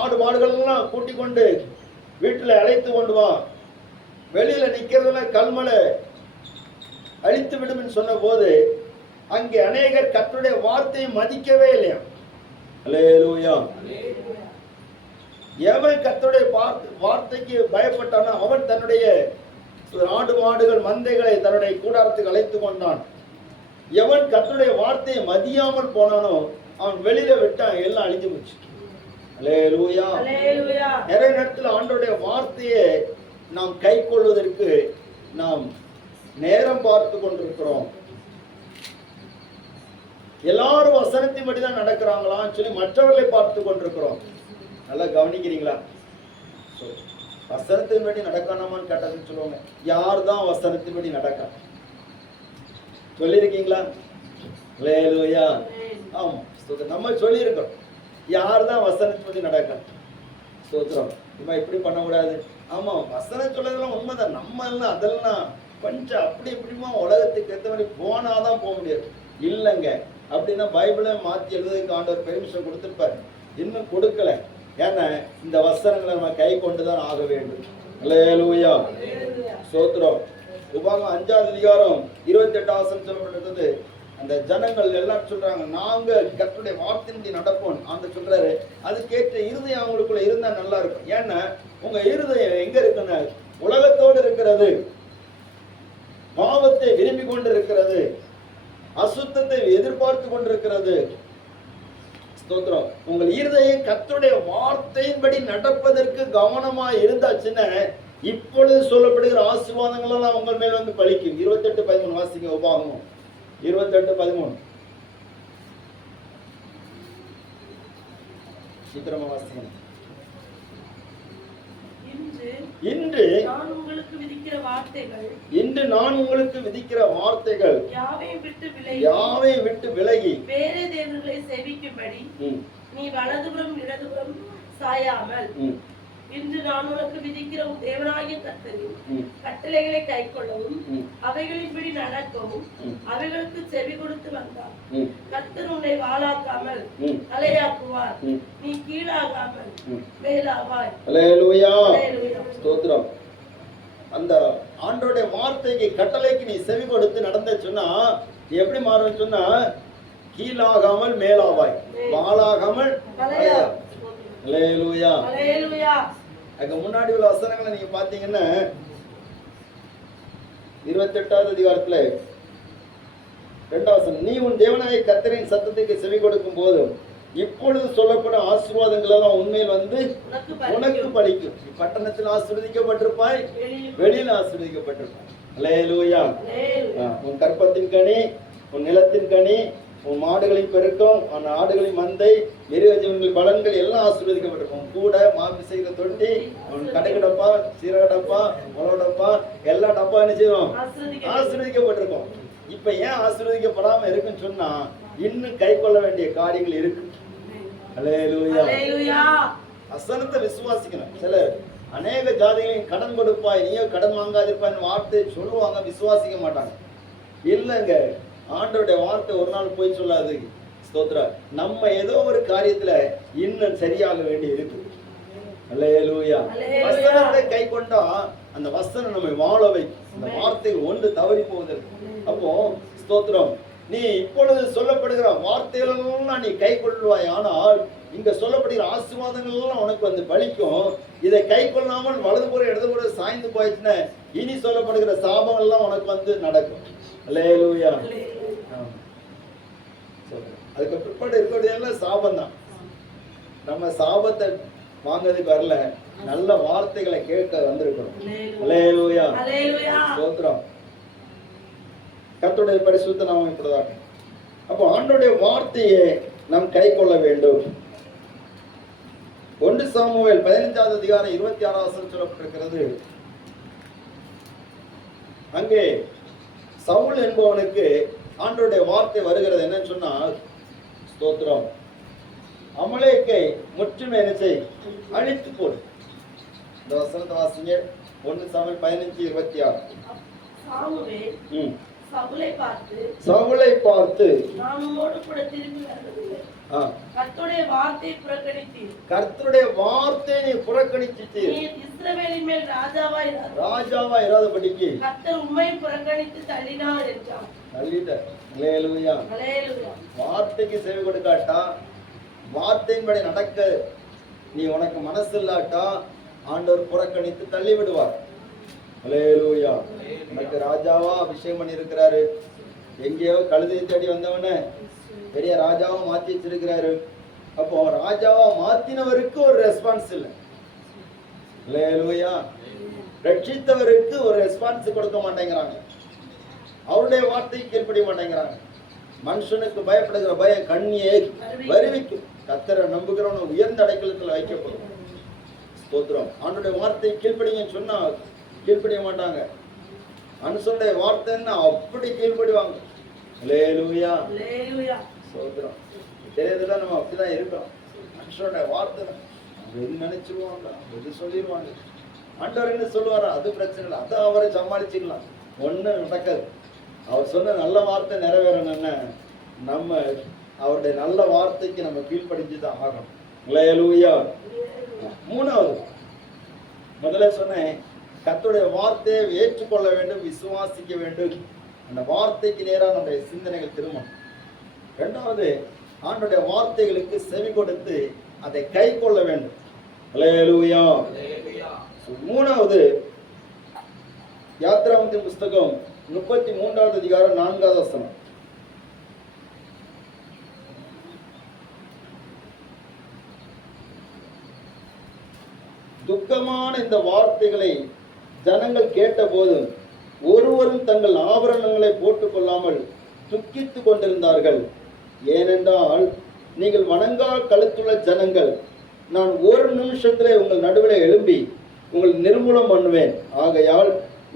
ஆடு மாடுகள் எல்லாம் கூட்டிக் கொண்டு வீட்டில் அழைத்து கொண்டு வா, வெளியில நிக்கிறதுல கல்மழை அழித்து விடும் சொன்ன போது அங்கே அநேகர் கர்த்தருடைய வார்த்தையை மதிக்கவே இல்லையா. அல்லேலூயா. எவன் கர்த்தருடைய வார்த்தைக்கு பயப்பட்டானோ அவன் தன்னுடைய ஆடு மாடுகள் மந்தைகளை தன்னுடைய கூடாரத்துக்கு அழைத்து கொண்டான். எவன் கர்த்தருடைய வார்த்தையை மதியாமல் போனானோ அவன் வெளியில விட்டான், எல்லாம் அழிஞ்சு போச்சு. அல்லேலூயா. நிறைய நேரத்தில் ஆண்டவருடைய வார்த்தையை நாம் கை கொள்வதற்கு நாம் நேரம் பார்த்து கொண்டிருக்கிறோம். எல்லாரும் வசனத்தின்படி தான் நடக்கிறாங்களான்னு சொல்லி மற்றவர்களை பார்த்து கொண்டிருக்கிறோம். நல்லா கவனிக்கிறீங்களா? வசனத்தின்படி நடக்கணுமான்னு கேட்டதுன்னு சொல்லுவாங்க. யார் தான் வசனத்தின்படி நடக்க சொல்லியிருக்கீங்களா? அல்லேலூயா. ஆமா, நம்ம சொல்லியிருக்கிறோம். யார் தான் வசனத்தின்படி நடக்க ஸ்தோத்திரம். இவன் இப்படி பண்ணக்கூடாது. ஆமா, வசனம் சொல்லதெல்லாம் உண்மைதான். நம்ம எல்லாம் அதெல்லாம் கொஞ்சம் அப்படி இப்படிமா உலகத்துக்கு ஏற்ற மாதிரி போனாதான் போக முடியாது. இல்லைங்க, அப்படின்னா பைபிளை மாற்றி எழுதுறதுக்கு ஆண்டவர் பெர்மிஷன் கொடுத்துருப்பாரு. இன்னும் கொடுக்கல. ஏன்னா இந்த வசனங்களை நம்ம கை கொண்டுதான் ஆக வேண்டும். அல்லேலூயா. ஸ்தோத்திரம். உபாகமம் 5வது அதிகாரம் 28வது வசனம் சொல்லப்பட்டிருக்கிறது. அந்த ஜனங்கள் எல்லாம் சொல்றாங்க, நாங்க கர்த்தருடைய வார்த்தையின்படி நடப்போம். அந்த சொல்றாரு, அதுக்கேற்ற இருதயம் அவங்களுக்குள்ள இருந்தா நல்லா இருக்கும். ஏன்னா உங்க இருதயம் எங்க இருக்குன்னு, உலகத்தோடு இருக்கிறது, பாவத்தை விரும்பி கொண்டு இருக்கிறது, அசுத்தத்தை எதிர்பார்த்து கொண்டிருக்கிறது. ஸ்தோத்திரம். உங்கள் இருதயம் கர்த்தருடைய வார்த்தையின்படி நடப்பதற்கு கவனமா இருந்தாச்சுன்னா இப்பொழுது சொல்லப்படுகிற ஆசீர்வாதங்கள் எல்லாம் உங்கள் மேல் வந்து பலிக்கும். 28:13 வாசிங்க. உபாகமம் 28:13 சீக்கிரமா வாசிங்க. இன்று நான் உங்களுக்கு விதிக்கிற வார்த்தைகள், இன்று நான் உங்களுக்கு விதிக்கிற வார்த்தைகள் யாவையும் விட்டு விலகி வேறே தேவர்களை சேவிக்கும்படி ம், நீ வலதுபுறம் இடதுபுறம் சாயாமல் ம், இன்று நான் உனக்கு விதிக்கிற தேவனாகிய கர்த்தரின் ம், கட்டளைகளை கைக்கொள்ளவும் ம், அவைகளின்படி நடக்கவும் ம், அவைகளுக்கு செவி கொடுத்து வந்தார். ம், கர்த்தர் உன்னை வாளாக்காமல் ம், தலையாக்குவார். ம். நீ கீழாகாமல் ம். மேலாவாய். அல்லேலூயா. அல்லேலூயா. ஸ்தோத்திரம். அந்த ஆண்டவருடைய வார்த்தைக்கு கட்டளைக்கு நீ செவி கொடுத்து நடந்த சொன்னா எப்படி மாறும் சொன்னா, கீழாகாமல் மேலாவாய், வாளாகாமல் தலையாவாய். அல்லேலூயா. அல்லேலூயா. அங்க முன்னாடி உள்ள வசனங்களை நீங்க பாத்தீங்கன்னா 28வது அதிகாரத்துல 2வது வசனம், நீ உன் தேவனாகிய கர்த்தரின் சத்தத்துக்கு செவி கொடுக்கும் போதும் இப்பொழுது சொல்லப்படும் ஆசீர்வாதங்கள் எல்லாம் உண்மையில் வந்து உனக்கு உனக்கு பலிக்கும். பலிக்கும். நீ பட்டணத்தில் ஆசீர்வதிக்கப்பட்டிருப்பாய், வெளியில் வெளியில் ஆசீர்வதிக்கப்பட்டிருப்பாய். அல்லேலூயா. அல்லேலூயா. உன் கற்பத்தின் கனி, உன் நிலத்தின் கனி, உன் மாடுகளின் பெருக்கம், உன் ஆடுகளின் மந்தை, மிருக ஜீவன்களின் பலன்கள் எல்லாம் ஆசீர்வதிக்கப்பட்டிருக்கும். உன் கூட மாப்பி செய்கிற தொட்டி, உன் கடுகு டப்பா, சீரக டப்பா, உணவு டப்பா, எல்லா டப்பா என்ன செய்வோம்? ஆசீர்வதிக்கப்பட்டிருக்கும். இப்ப ஏன் ஆசீர்வதிக்கப்படாம இருக்குன்னு சொன்னா இன்னும் கை கொள்ள வேண்டிய காரியங்கள் இருக்கு. அல்லேலூயா. அல்லேலூயா. வசனத்தை விசுவாசிக்கணும். சிலர் அநேக ஜாதிகளையும் கடன் கொடுப்பாய், நீயோ கடன் வாங்காதிருப்பாய் வார்த்தை சொல்லுவாங்க, விசுவாசிக்க மாட்டாங்க. இல்லைங்க, ஆண்டவருடைய வார்த்தை ஒரு நாள் போய் சொல்லாது. ஸ்தோத்திரம். நம்ம ஏதோ ஒரு காரியத்துல இன்னும் சரியாக வேண்டி இருக்கு. அல்லேலூயா. வசனத்தை கை கொண்டா அந்த வசனம் நம்மை வாழ வைக்கும். அந்த வார்த்தைகள் ஒன்று தவறி போவதற்கு. அப்போ ஸ்தோத்திரம், நீ இப்பொழுது சொல்லப்படுகிற வார்த்தைகளெல்லாம் நீ கை கொள்வாய். ஆனால் இங்க சொல்லப்படுகிற ஆசீர்வாதங்கள் எல்லாம் உனக்கு வந்து பலிக்கும். இதை கை கொள்ளாமல் வலதுபுற இடதுபுற சாய்ந்து போயிடுச்சுன்னா இனி சொல்லப்படுகிற சாபங்கள் எல்லாம் உனக்கு வந்து நடக்கும். அல்லேலூயா. அதுக்கு பிற்பாடு இருக்கிறது எல்லாம் சாபம் தான். நம்ம சாபத்தை வாங்கிறதுக்கு வரல, நல்ல வார்த்தைகளை கேட்க வந்திருக்கணும். அல்லேலூயா. அல்லேலூயா. ஸ்தோத்திரம். கர்த்தருடைய பரிசுத்த நாமம் இப்படிதான். அப்போ ஆண்டவருடைய வார்த்தையை நாம் கை கொள்ள வேண்டும். 1 சாமுவேல் 15வது அதிகாரம் 26வது வசனம் சொல்லப்பட்டிருக்கிறது. அங்கே சவுல் என்பவனுக்கு ஆண்டவருடைய வார்த்தை வருகிறது. என்னன்னு சொன்னா, ஸ்தோத்திரம், அமலேக்கை முற்றுமே என்ன செய், அழித்து போடு. இந்த வசனத்தை வாசிங்க. 1 சாமுவேல் 15:26. சாமுவேல் சவுலை பார்த்து நான் உம்மோடு கூட திரும்பி வருவதில்லை. கர்த்தருடைய வார்த்தையை புறக்கணித்தீர். கர்த்தருடைய வார்த்தையை நீ புறக்கணித்தீர். நீர் இஸ்ரவேலின் மேல் ராஜாவா இராதபடிக்கு கர்த்தர் உம்மை புறக்கணித்து தள்ளினார் என்றார். தள்ளிட்டார். அல்லேலூயா. அல்லேலூயா. வார்த்தைக்கு செவி கொடுக்காட்டா, வார்த்தையின்படி நடக்க நீ உனக்கு மனசு இல்லாட்டா ஆண்டவர் புறக்கணித்து தள்ளி விடுவார். அல்லேலூயா. எனக்கு ராஜாவா அபிஷேகம் பண்ணி இருக்கிறாரு. எங்கேயோ கழுதையை தேடி வந்தவன பெரிய ராஜாவா மாத்தி வச்சிருக்கிறாரு. அப்போ ராஜாவா மாத்தினவருக்கு ஒரு ரெஸ்பான்ஸ் இல்லை. அல்லேலூயா. ரட்சித்தவருக்கு ஒரு ரெஸ்பான்ஸ் கொடுக்க மாட்டேங்கிறாங்க. அவருடைய வார்த்தைக்கு கீழ்ப்படிய மாட்டேங்கிறாங்க. மனுஷனுக்கு பயப்படுகிற பயம் கண்ணியை வருவிக்கும். கர்த்தரை நம்புகிறவன உயர்ந்த அடைக்கலத்தில் வைக்கப்படும். ஸ்தோத்திரம். ஆண்டவருடைய வார்த்தை கீழ்ப்படிங்கன்னு சொன்னா கீழ்ப்படிய மாட்டாங்க. மனுஷனுடைய வார்த்தைன்னா அப்படி கீழ்ப்படிவாங்க. அல்லேலூயா. அல்லேலூயா. ஸ்தோத்திரம். தெரியாதுல, நம்ம அப்படிதான் இருக்கோம். மனுஷனுடைய வார்த்தை என்ன நினைச்சிருவாங்க, எது சொல்லிடுவாங்க. ஆண்டவர் என்ன சொல்லுவாரா, அது பிரச்சனை இல்லை, அதை அவரை சமாளிச்சுக்கலாம். ஒன்றும் நடக்காது. அவர் சொன்ன நல்ல வார்த்தை நிறைவேறணும்னா நம்ம அவருடைய நல்ல வார்த்தைக்கு நம்ம கீழ்ப்படிஞ்சுதான் ஆகணும். அல்லேலூயா. 3வது, முதல்ல சொன்னேன், கர்த்தருடைய வார்த்தையை ஏற்றுக்கொள்ள வேண்டும், விசுவாசிக்க வேண்டும். அந்த வார்த்தைக்கு நேராக நம்முடைய சிந்தனைகள் திரும்பணும். 2வது, ஆண்டவருடைய வார்த்தைகளுக்கு செவி கொடுத்து அதை கை கொள்ள வேண்டும். அல்லேலூயா. 3வது, யாத்திராகமத்தின் புஸ்தகம் 33வது அதிகாரம் 4வது வசனம். துக்கமான இந்த வார்த்தைகளை ஜனங்கள் கேட்டபோது ஒருவரும் தங்கள் ஆபரணங்களை போட்டுக் கொள்ளாமல் துக்கித்துக் கொண்டிருந்தார்கள். ஏனென்றால் நீங்கள் வணங்கா கழுத்துள்ள ஜனங்கள், நான் ஒரு நிமிஷத்திலே உங்கள் நடுவில் எழும்பி உங்கள் நிர்மூலம் பண்ணுவேன். ஆகையால்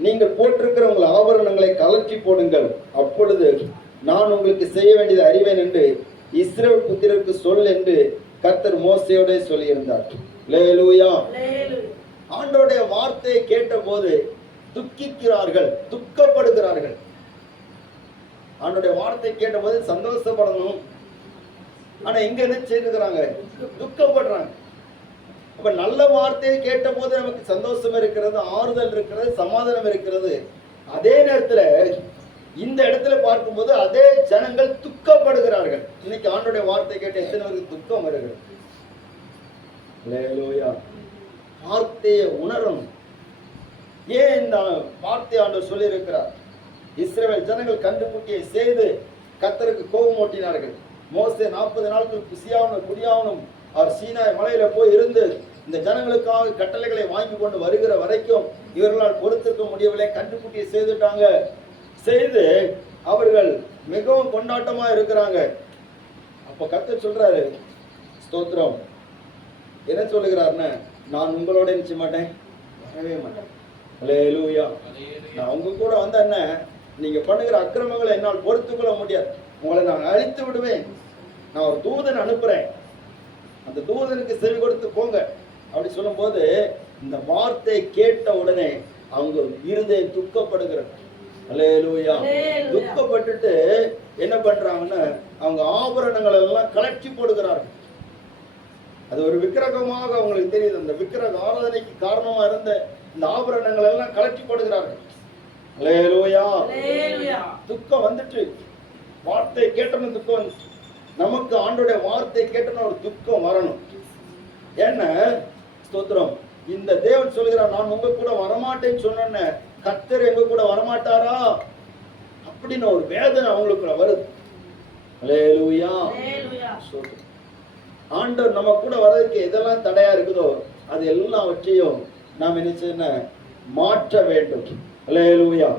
நீங்கள் போட்டிருக்கிற உங்கள் ஆபரணங்களை கலற்றி போடுங்கள், அப்பொழுது நான் உங்களுக்கு செய்ய வேண்டியதை அறிவேன் என்று இஸ்ரவேல் புத்திரருக்கு சொல் என்று கர்த்தர் மோசேயோட சொல்லியிருந்தார். அல்லேலூயா. ஆண்டவருடைய வார்த்தையை கேட்டபோது துக்கிக்கிறார்கள், துக்கப்படுகிறார்கள். ஆண்டவருடைய வார்த்தை கேட்டபோது சந்தோஷப்படணும், ஆனா இங்க என்ன செய்திருக்கிறாங்க, துக்கப்படுறாங்க. அப்ப நல்ல வார்த்தையை கேட்ட போது நமக்கு சந்தோஷம் இருக்கிறது, ஆறுதல் இருக்கிறது, சமாதானம் இருக்கிறது. அதே நேரத்துல இந்த இடத்துல பார்க்கும்போது அதே ஜனங்கள் துக்கப்படுகிறார்கள். இன்னைக்கு ஆண்டோடைய வார்த்தை கேட்ட எத்தனை பேருக்கு துக்கம் வருகிறது? அல்லேலூயா. வார்த்தையை உணரணும். ஏன் இந்த வார்த்தை ஆண்டவர் சொல்லி இருக்கிறார்? இஸ்ரவேல் ஜனங்கள் கண்டுபிடியை செய்து கர்த்தருக்கு கோபம் ஓட்டினார்கள். மோசே 40 நாட்கள் குசியாவனும் குடியாவனும் அவர் சீனாய் மலையில போய் இருந்து இந்த ஜனங்களுக்காக கட்டளைகளை வாங்கி கொண்டு வருகிற வரைக்கும் இவர்களால் பொறுத்திருக்க முடியவில்லை. கண்டுக்குட்டியை செய்துட்டாங்க. செய்து அவர்கள் மிகவும் கொண்டாட்டமா இருக்கிறாங்க. அப்ப கர்த்தர் சொல்றாரு, ஸ்தோத்திரம், என்ன சொல்லுகிறாருன்னு, நான் உங்களோட நிச்சய மாட்டேன், வரவே மாட்டேன். அல்லேலூயா. நான் உங்க கூட வந்தேன்னா நீங்க பண்ணுகிற அக்கிரமங்களை என்னால் பொறுத்துக்கொள்ள முடியாது. உங்களை நான் அழித்து விடுவேன். நான் ஒரு தூதன் அனுப்புறேன், அந்த தூதனுக்கு செவி கொடுத்து போங்க அப்படி சொல்லும் போது இந்த வார்த்தை கேட்ட உடனே அவங்க இருதயம் துக்கப்படுகிறது. அல்லேலூயா. துக்கப்பட்டுட்டு என்ன பண்றாங்கன்னா அவங்க ஆபரணங்கள் எல்லாம் கலட்டி போடுகிறார்கள். அது ஒரு விக்கிரகமாக அவங்களுக்கு தெரியுது. அந்த விக்கிரக ஆராதனைக்கு காரணமா இருந்த இந்த ஆபரணங்கள் எல்லாம் கலட்டி போடுகிறார்கள். அல்லேலூயா. துக்கம் வந்துட்டு, வார்த்தை கேட்டணும், துக்கம் வந்துட்டு. நமக்கு ஆண்டோடைய வார்த்தை கேட்டணும், ஒரு துக்கம் வரணும். ஏன்னா ஸ்தோத்திரம், இந்த தேவன் சொல்கிறார், நான் உங்க கூட வரமாட்டேன்னு சொன்ன கர்த்தர் எங்க கூட வரமாட்டாரா அப்படின்னு ஒரு வேதனை அவங்களுக்குள்ள வருது. அல்லேலூயா. ஸ்தோத்திரம். ஆண்டவர் நம்ம கூட வர்றதுக்கு எதெல்லாம் தடையா இருக்குதோ அது எல்லாவற்றையும் நாம் என்ன செய்யணும், மாற்ற வேண்டும். அல்லேலூயா.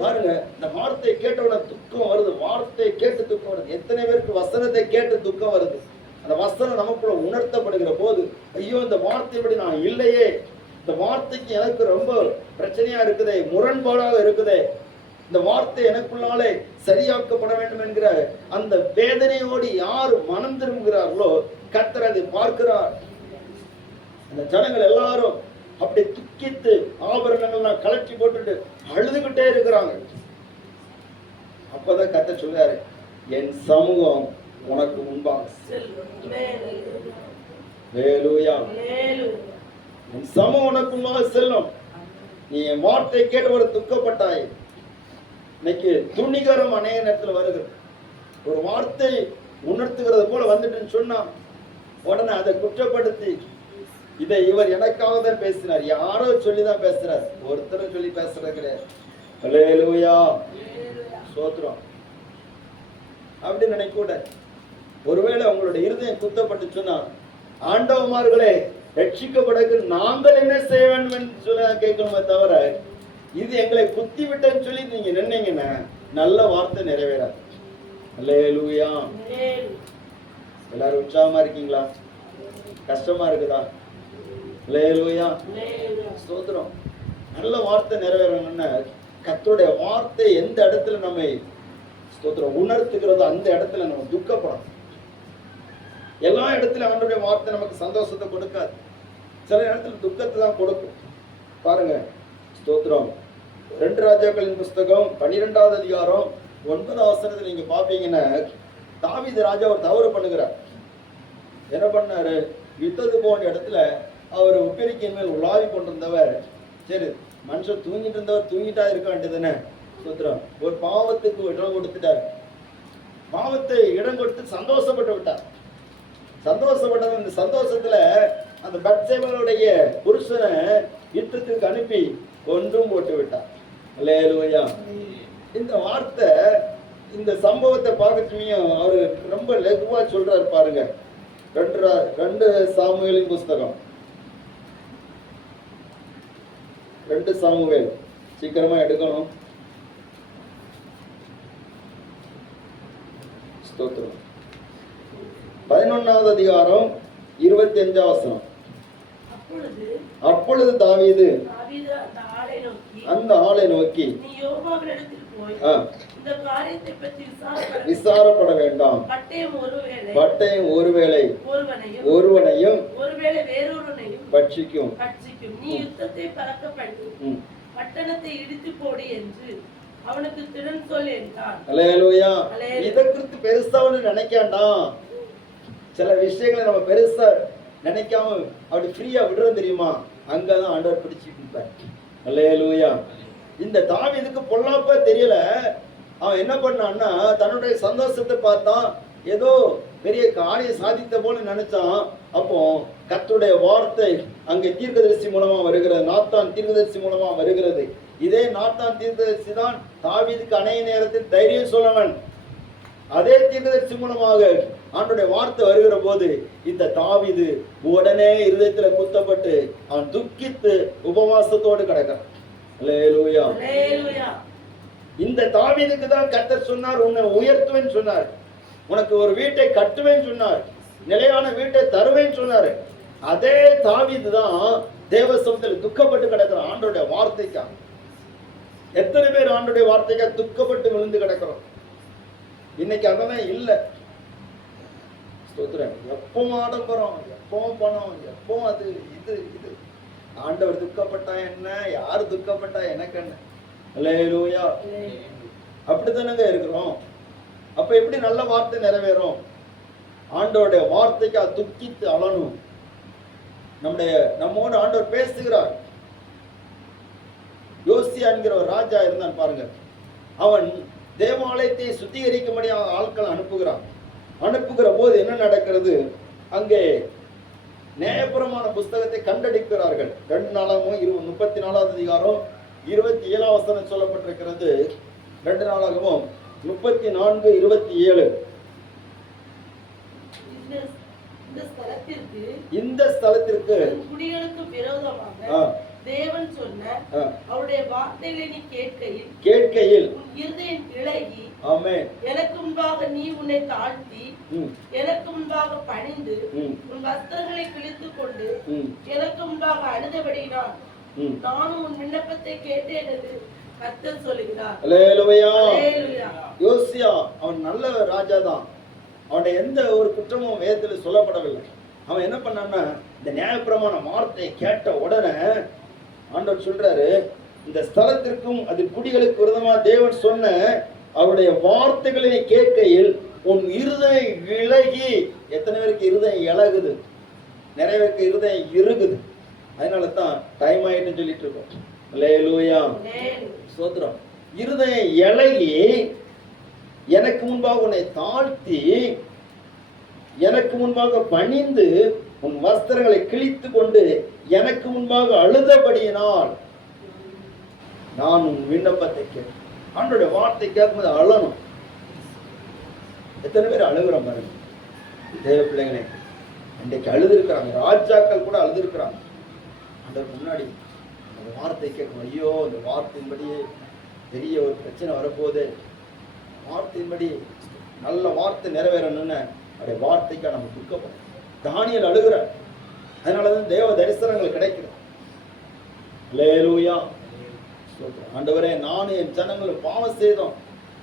பாருங்க, இந்த வார்த்தை கேட்டவுடனே துக்கம் வருது. வார்த்தை கேட்டு துக்கம் வருது. எத்தனை பேருக்கு வசனத்தை கேட்டு துக்கம் வருது? அந்த வசனம் நமக்குள்ள உணர்த்தப்படுகிற போது, ஐயோ இந்த வார்த்தைப்படி நான் இல்லையே, இந்த வார்த்தைக்கு எனக்கு ரொம்ப பிரச்சனையா இருக்குதே, முரண்பாடாக இருக்குதே, இந்த வார்த்தை எனக்குள்ளாலே சரியாக்கப்பட வேண்டும் என்கிற அந்த வேதனையோடு யார் மனம் திரும்புகிறார்களோ கர்த்தர் அதை பார்க்கிறார். அந்த ஜனங்கள் எல்லாரும் அப்படி துக்கித்து ஆபரணங்கள்லாம் கலட்டி போட்டுட்டு அழுதுகிட்டே இருக்கிறாங்க. அப்பதான் கர்த்தர் சொல்றாரு, என் சமூகம் உனக்கு முன்பாக என் சமூகம் உனக்கு முன்பாக செல்லும். நீ என் வார்த்தை கேட்டு ஒரு துக்கப்பட்டாய். இன்னைக்கு துணிகரம் அநேக நேரத்துல வருகிறது. ஒரு வார்த்தை உணர்த்துகிறது போல வந்துட்டுன்னு சொன்னா உடனே அதை குற்றப்படுத்தி, இதை இவர் எனக்காக தான் பேசினார், யாரோ சொல்லிதான் பேசுறார், ஒருத்தரும் சொல்லி பேசுறது கிடையாது. அல்லேலூயா. ஸ்தோத்திரம். அப்படி நினைக்க கூட. ஒருவேளை உங்களுடைய இருதயம் குத்தப்பட்டு சொன்னா, ஆண்டவமார்களே ரட்சிக்கப்படக்கு நாங்கள் என்ன செய்ய வேண்டும் என்று சொல்லி கேட்கணுமே தவிர, இது எங்களை குத்தி விட்டேன்னு சொல்லி நீங்க நின்னீங்கன்னா நல்ல வார்த்தை நிறைவேறாது. அல்லேலூயா. எல்லாரும் உற்சாகமா இருக்கீங்களா? கஷ்டமா இருக்குதா? அல்லேலூயா. ஸ்தோத்திரம். நல்ல வார்த்தை நிறைவேறணும்னா கர்த்தருடைய வார்த்தை எந்த இடத்துல நம்மை ஸ்தோத்திரம் உணர்த்துகிறதோ அந்த இடத்துல நம்ம துக்கப்படும். எல்லா இடத்துலயும் அவனுடைய வார்த்தை நமக்கு சந்தோஷத்தை கொடுக்காது. சில இடத்துல துக்கத்தை தான் கொடுக்கும். பாருங்க, ஸ்தோத்திரம். 2 ராஜாக்களின் புஸ்தகம் 12வது அதிகாரம் 9வது வசனத்துல நீங்க பாப்பீங்கன்னா, தாவீது ராஜா ஒரு தவறு பண்ணுகிறார். என்ன பண்ணாரு? யுத்தத்துக்கு போன இடத்துல அவர் உப்பரிக்கையின் மேல் உலாவி கொண்டிருந்தவர், சரி மனுஷன் தூங்கிட்டு இருந்தவர் தூங்கிட்டா இருக்க வேண்டியதுன்னு ஸ்தோத்திரம் ஒரு பாவத்துக்கு இடம் கொடுத்துட்டார். பாவத்தை இடம் கொடுத்து சந்தோஷப்பட்டு விட்டார். சந்தோஷப்பட்டது. இந்த சந்தோஷத்துல அந்த பத்சேபாவுடைய புருஷனை யுத்தத்துக்கு அனுப்பி கொன்றும் போட்டு விட்டார். அல்லேலூயா. இந்த வார்த்தை, இந்த சம்பவத்தை பார்க்கறதுமையும் அவரு ரொம்ப லகுவா சொல்றாரு. பாருங்க, 2 சாமுவேலின் புஸ்தகம் 2 சாமுவேல், சீக்கிரமா எடுக்கணும். ஸ்தோத்திரம். 11வது அதிகாரம் 25வது வசனம். அப்பொழுது தாவீது அந்த ஆளை நோக்கி, நீ யோவாபினிடத்தில் போய் இந்த காரியத்தை பற்றி விசாரப்பட வேண்டாம். பட்டயம் ஒருவேளை ஒருவனையும் ஒருவேளை வேறொருவனையும் பட்சிக்கும். நீ யுத்தத்தை பறக்க பண்ணி பட்டணத்தை இடித்து போடு என்று அவனுக்கு திறன் சொல் என்றான். அல்லேலூயா. இதை குறித்து பெருசா ஒண்ணு நினைக்காண்டாம். சில விஷயங்களை நம்ம பெருசா நினைக்காம அப்படி ஃப்ரீயா விடுறோம் தெரியுமா? அங்கதான் ஆண்டவர் பிடிச்சிட்டு இருப்பார். அல்லேலூயா. இந்த தாவீதுக்கு பொல்லாப்பா தெரியல. அவன் என்ன பண்ணான்னா, தன்னுடைய சந்தோஷத்தை பார்த்தான், ஏதோ பெரிய காரியம் சாதித்த போல நினைச்சான். அப்போ கர்த்தருடைய வார்த்தை அங்கே தீர்க்கதரிசி மூலமா வருகிறது, நாத்தான் தீர்க்கதரிசி மூலமா வருகிறது. இதே நாத்தான் தீர்க்கதரிசி தான் தாவீதுக்கு அநேக நேரத்தில் தைரியம் சொல்லவன். அதே தீர்க்கதரிசி மூலமாக ஆண்டோடைய வார்த்தை வருகிற போது இந்த தாவீது உடனே இருதயத்துல குத்தப்பட்டு அவன் துக்கித்து உபவாசத்தோடு கிடக்கிறான். அல்லேலூயா. அல்லேலூயா. இந்த தாவீதுக்கு தான் கர்த்தர் சொன்னார், உன்னை உயர்த்துவேன்னு சொன்னார், உனக்கு ஒரு வீட்டை கட்டுவேன்னு சொன்னார், நிலையான வீட்டை தருவேன்னு சொன்னாரு. அதே தாவீது தான் தேவ சமூகத்தில் துக்கப்பட்டு கிடக்கிறான் ஆண்டோடைய வார்த்தைக்கா. எத்தனை பேர் ஆண்டோடைய வார்த்தைக்கா துக்கப்பட்டு விழுந்து கிடக்கிறோம்? இன்னைக்கு அதெல்லாம் இல்லை. ஸ்தோத்திரம். எப்பவும் ஆடம்பரம், எப்பவும் பணம், எப்பவும் அது இது இது. ஆண்டவர் துக்கப்பட்டா என்ன, யார் துக்கப்பட்டா எனக்கு என்ன? அல்லேலூயா. அப்படித்தானங்க இருக்கிறோம். அப்ப எப்படி நல்ல வார்த்தை நிறைவேறும்? ஆண்டவருடைய வார்த்தைக்கு துக்கித்து அழணும். நம்மோடு ஆண்டவர் பேசுகிறார். யோசியா என்கிற ஒரு ராஜா இருந்தான் பாருங்க. அவன் தேவாலயத்தை சுத்திகரிக்கும்படியாக ஆட்கள் அனுப்புகிற போது என்ன நடக்கிறது? அங்கே நியாயப்பிரமாண புஸ்தகத்தை கண்டடிக்கிறார்கள். 2 நாளாகவும் 34வது அதிகாரம் 27 வசனம் சொல்லப்பட்டிருக்கிறது. 2 நாளாகவும் 34, 27. இந்த ஸ்தலத்திற்கு குடிகளுக்கு விரோதமாக தேவன் சொன்ன அவருடைய வார்த்தைகளை நீ கேட்கையில் உன் இருதயம் இளகி, ஆமென், எனக்கு முன்பாக நீ உன்னை தாழ்த்தி எனக்கு முன்பாக பணிந்து உன் வஸ்திரங்களை கிழித்துக் கொண்டு எனக்கு முன்பாக அழுதபடியினால் நானும் உன் விண்ணப்பத்தை கேட்டேன் என்று கர்த்தர் சொல்லுகிறார். அல்லேலூயா. அல்லேலூயா. யோசியா அவன் நல்ல ராஜா தான். அவனுடைய எந்த ஒரு குற்றமும் வேதத்தில் சொல்லப்படவில்லை. அவன் என்ன பண்ணான்னா, இந்த நியாயப்பிரமாண வார்த்தையை கேட்ட உடனே ஆண்டவர் சொல்றாரு, இந்த ஸ்தலத்திற்கும் அது குடிகளுக்கு விரோதமா தேவன் சொன்ன அவருடைய வார்த்தைகளை கேட்கையில் உன் இருதயம் இளகி. எத்தனை பேருக்கு இருதயம் இளகுது? நிறைய பேருக்கு இருதயம் இறுகுது. அதனால தான் டைம் ஆயிட்டுன்னு சொல்லிட்டு இருக்கோம். அல்லேலூயா. ஸ்தோத்திரம். இருதயம் இளகி எனக்கு முன்பாக உன்னை தாழ்த்தி எனக்கு முன்பாக பணிந்து உன் வஸ்திரங்களை கிழித்து கொண்டு எனக்கு முன்பாக அழுதபடியினால் நான் உன் விண்ணப்பத்தை கேட்க. ஆண்டோடைய வார்த்தை கேட்கும்போது அழணும். எத்தனை பேர் அழுகிறோம் பாருங்க தேவ பிள்ளைங்களே. இன்றைக்கு அழுதுருக்கிறாங்க, ராஜாக்கள் கூட அழுதுருக்கிறாங்க. ஆண்டவர் முன்னாடி அந்த வார்த்தை கேட்கும். ஐயோ, அந்த வார்த்தையின்படியே பெரிய ஒரு பிரச்சனை வரப்போகுது, வார்த்தையின்படி நல்ல வார்த்தை நிறைவேறணும்னு அவருடைய வார்த்தைக்காக நம்ம துக்கப்படும். தானியேல் அழுகிறார். அதனாலதான் தேவ தரிசனங்கள் கிடைக்கிறது. அல்லேலூயா. ஆண்டவரே, நானும் என் ஜனங்களும் பாவம் செய்தோம்,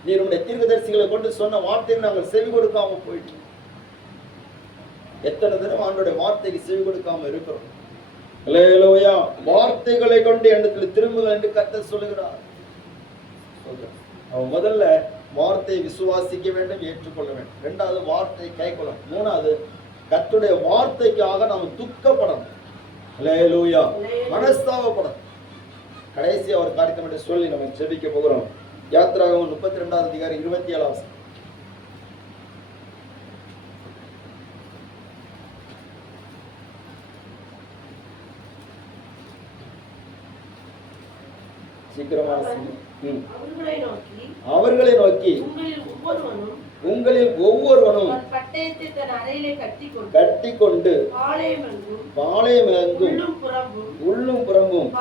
நீர் உடைய தீர்க்கதரிசிகளை கொண்டு சொன்ன வார்த்தையை நாங்கள் செவி கொடுக்காம போயிட்டோம். எத்தனை தினம் ஆண்டோடைய வார்த்தைக்கு செவி கொடுக்காம இருக்கிறோம். அல்லேலூயா. வார்த்தைகளை கொண்டு என்னிடத்தில் திரும்புங்கள் என்று கர்த்தர் சொல்லுகிறார். அவன் முதல்ல வார்த்தையை விசுவாசிக்க வேண்டும், ஏற்றுக்கொள்ள வேண்டும். 2வது வார்த்தையை கைக்கொள்ளணும். 3வது கர்த்தருடைய வார்த்தைக்காக நாம் துக்கப்படணும். அல்லேலூயா. மனஸ்தாபப்படணும். கடைசியா ஒரு காரியத்தை மட்டும் சொல்லி நம்ம ஜெபிக்க போகிறோம். யாத்திராகமம் 32வது அதிகாரம் 27 வசனம். சீக்கிரமா அவர்களை நோக்கி உங்களில் ஒவ்வொருவனும் பட்டயத்தை தன் அறையிலே கட்டிக்கொண்டு பாளையமெங்கும் உள்ளும் புறம்பும்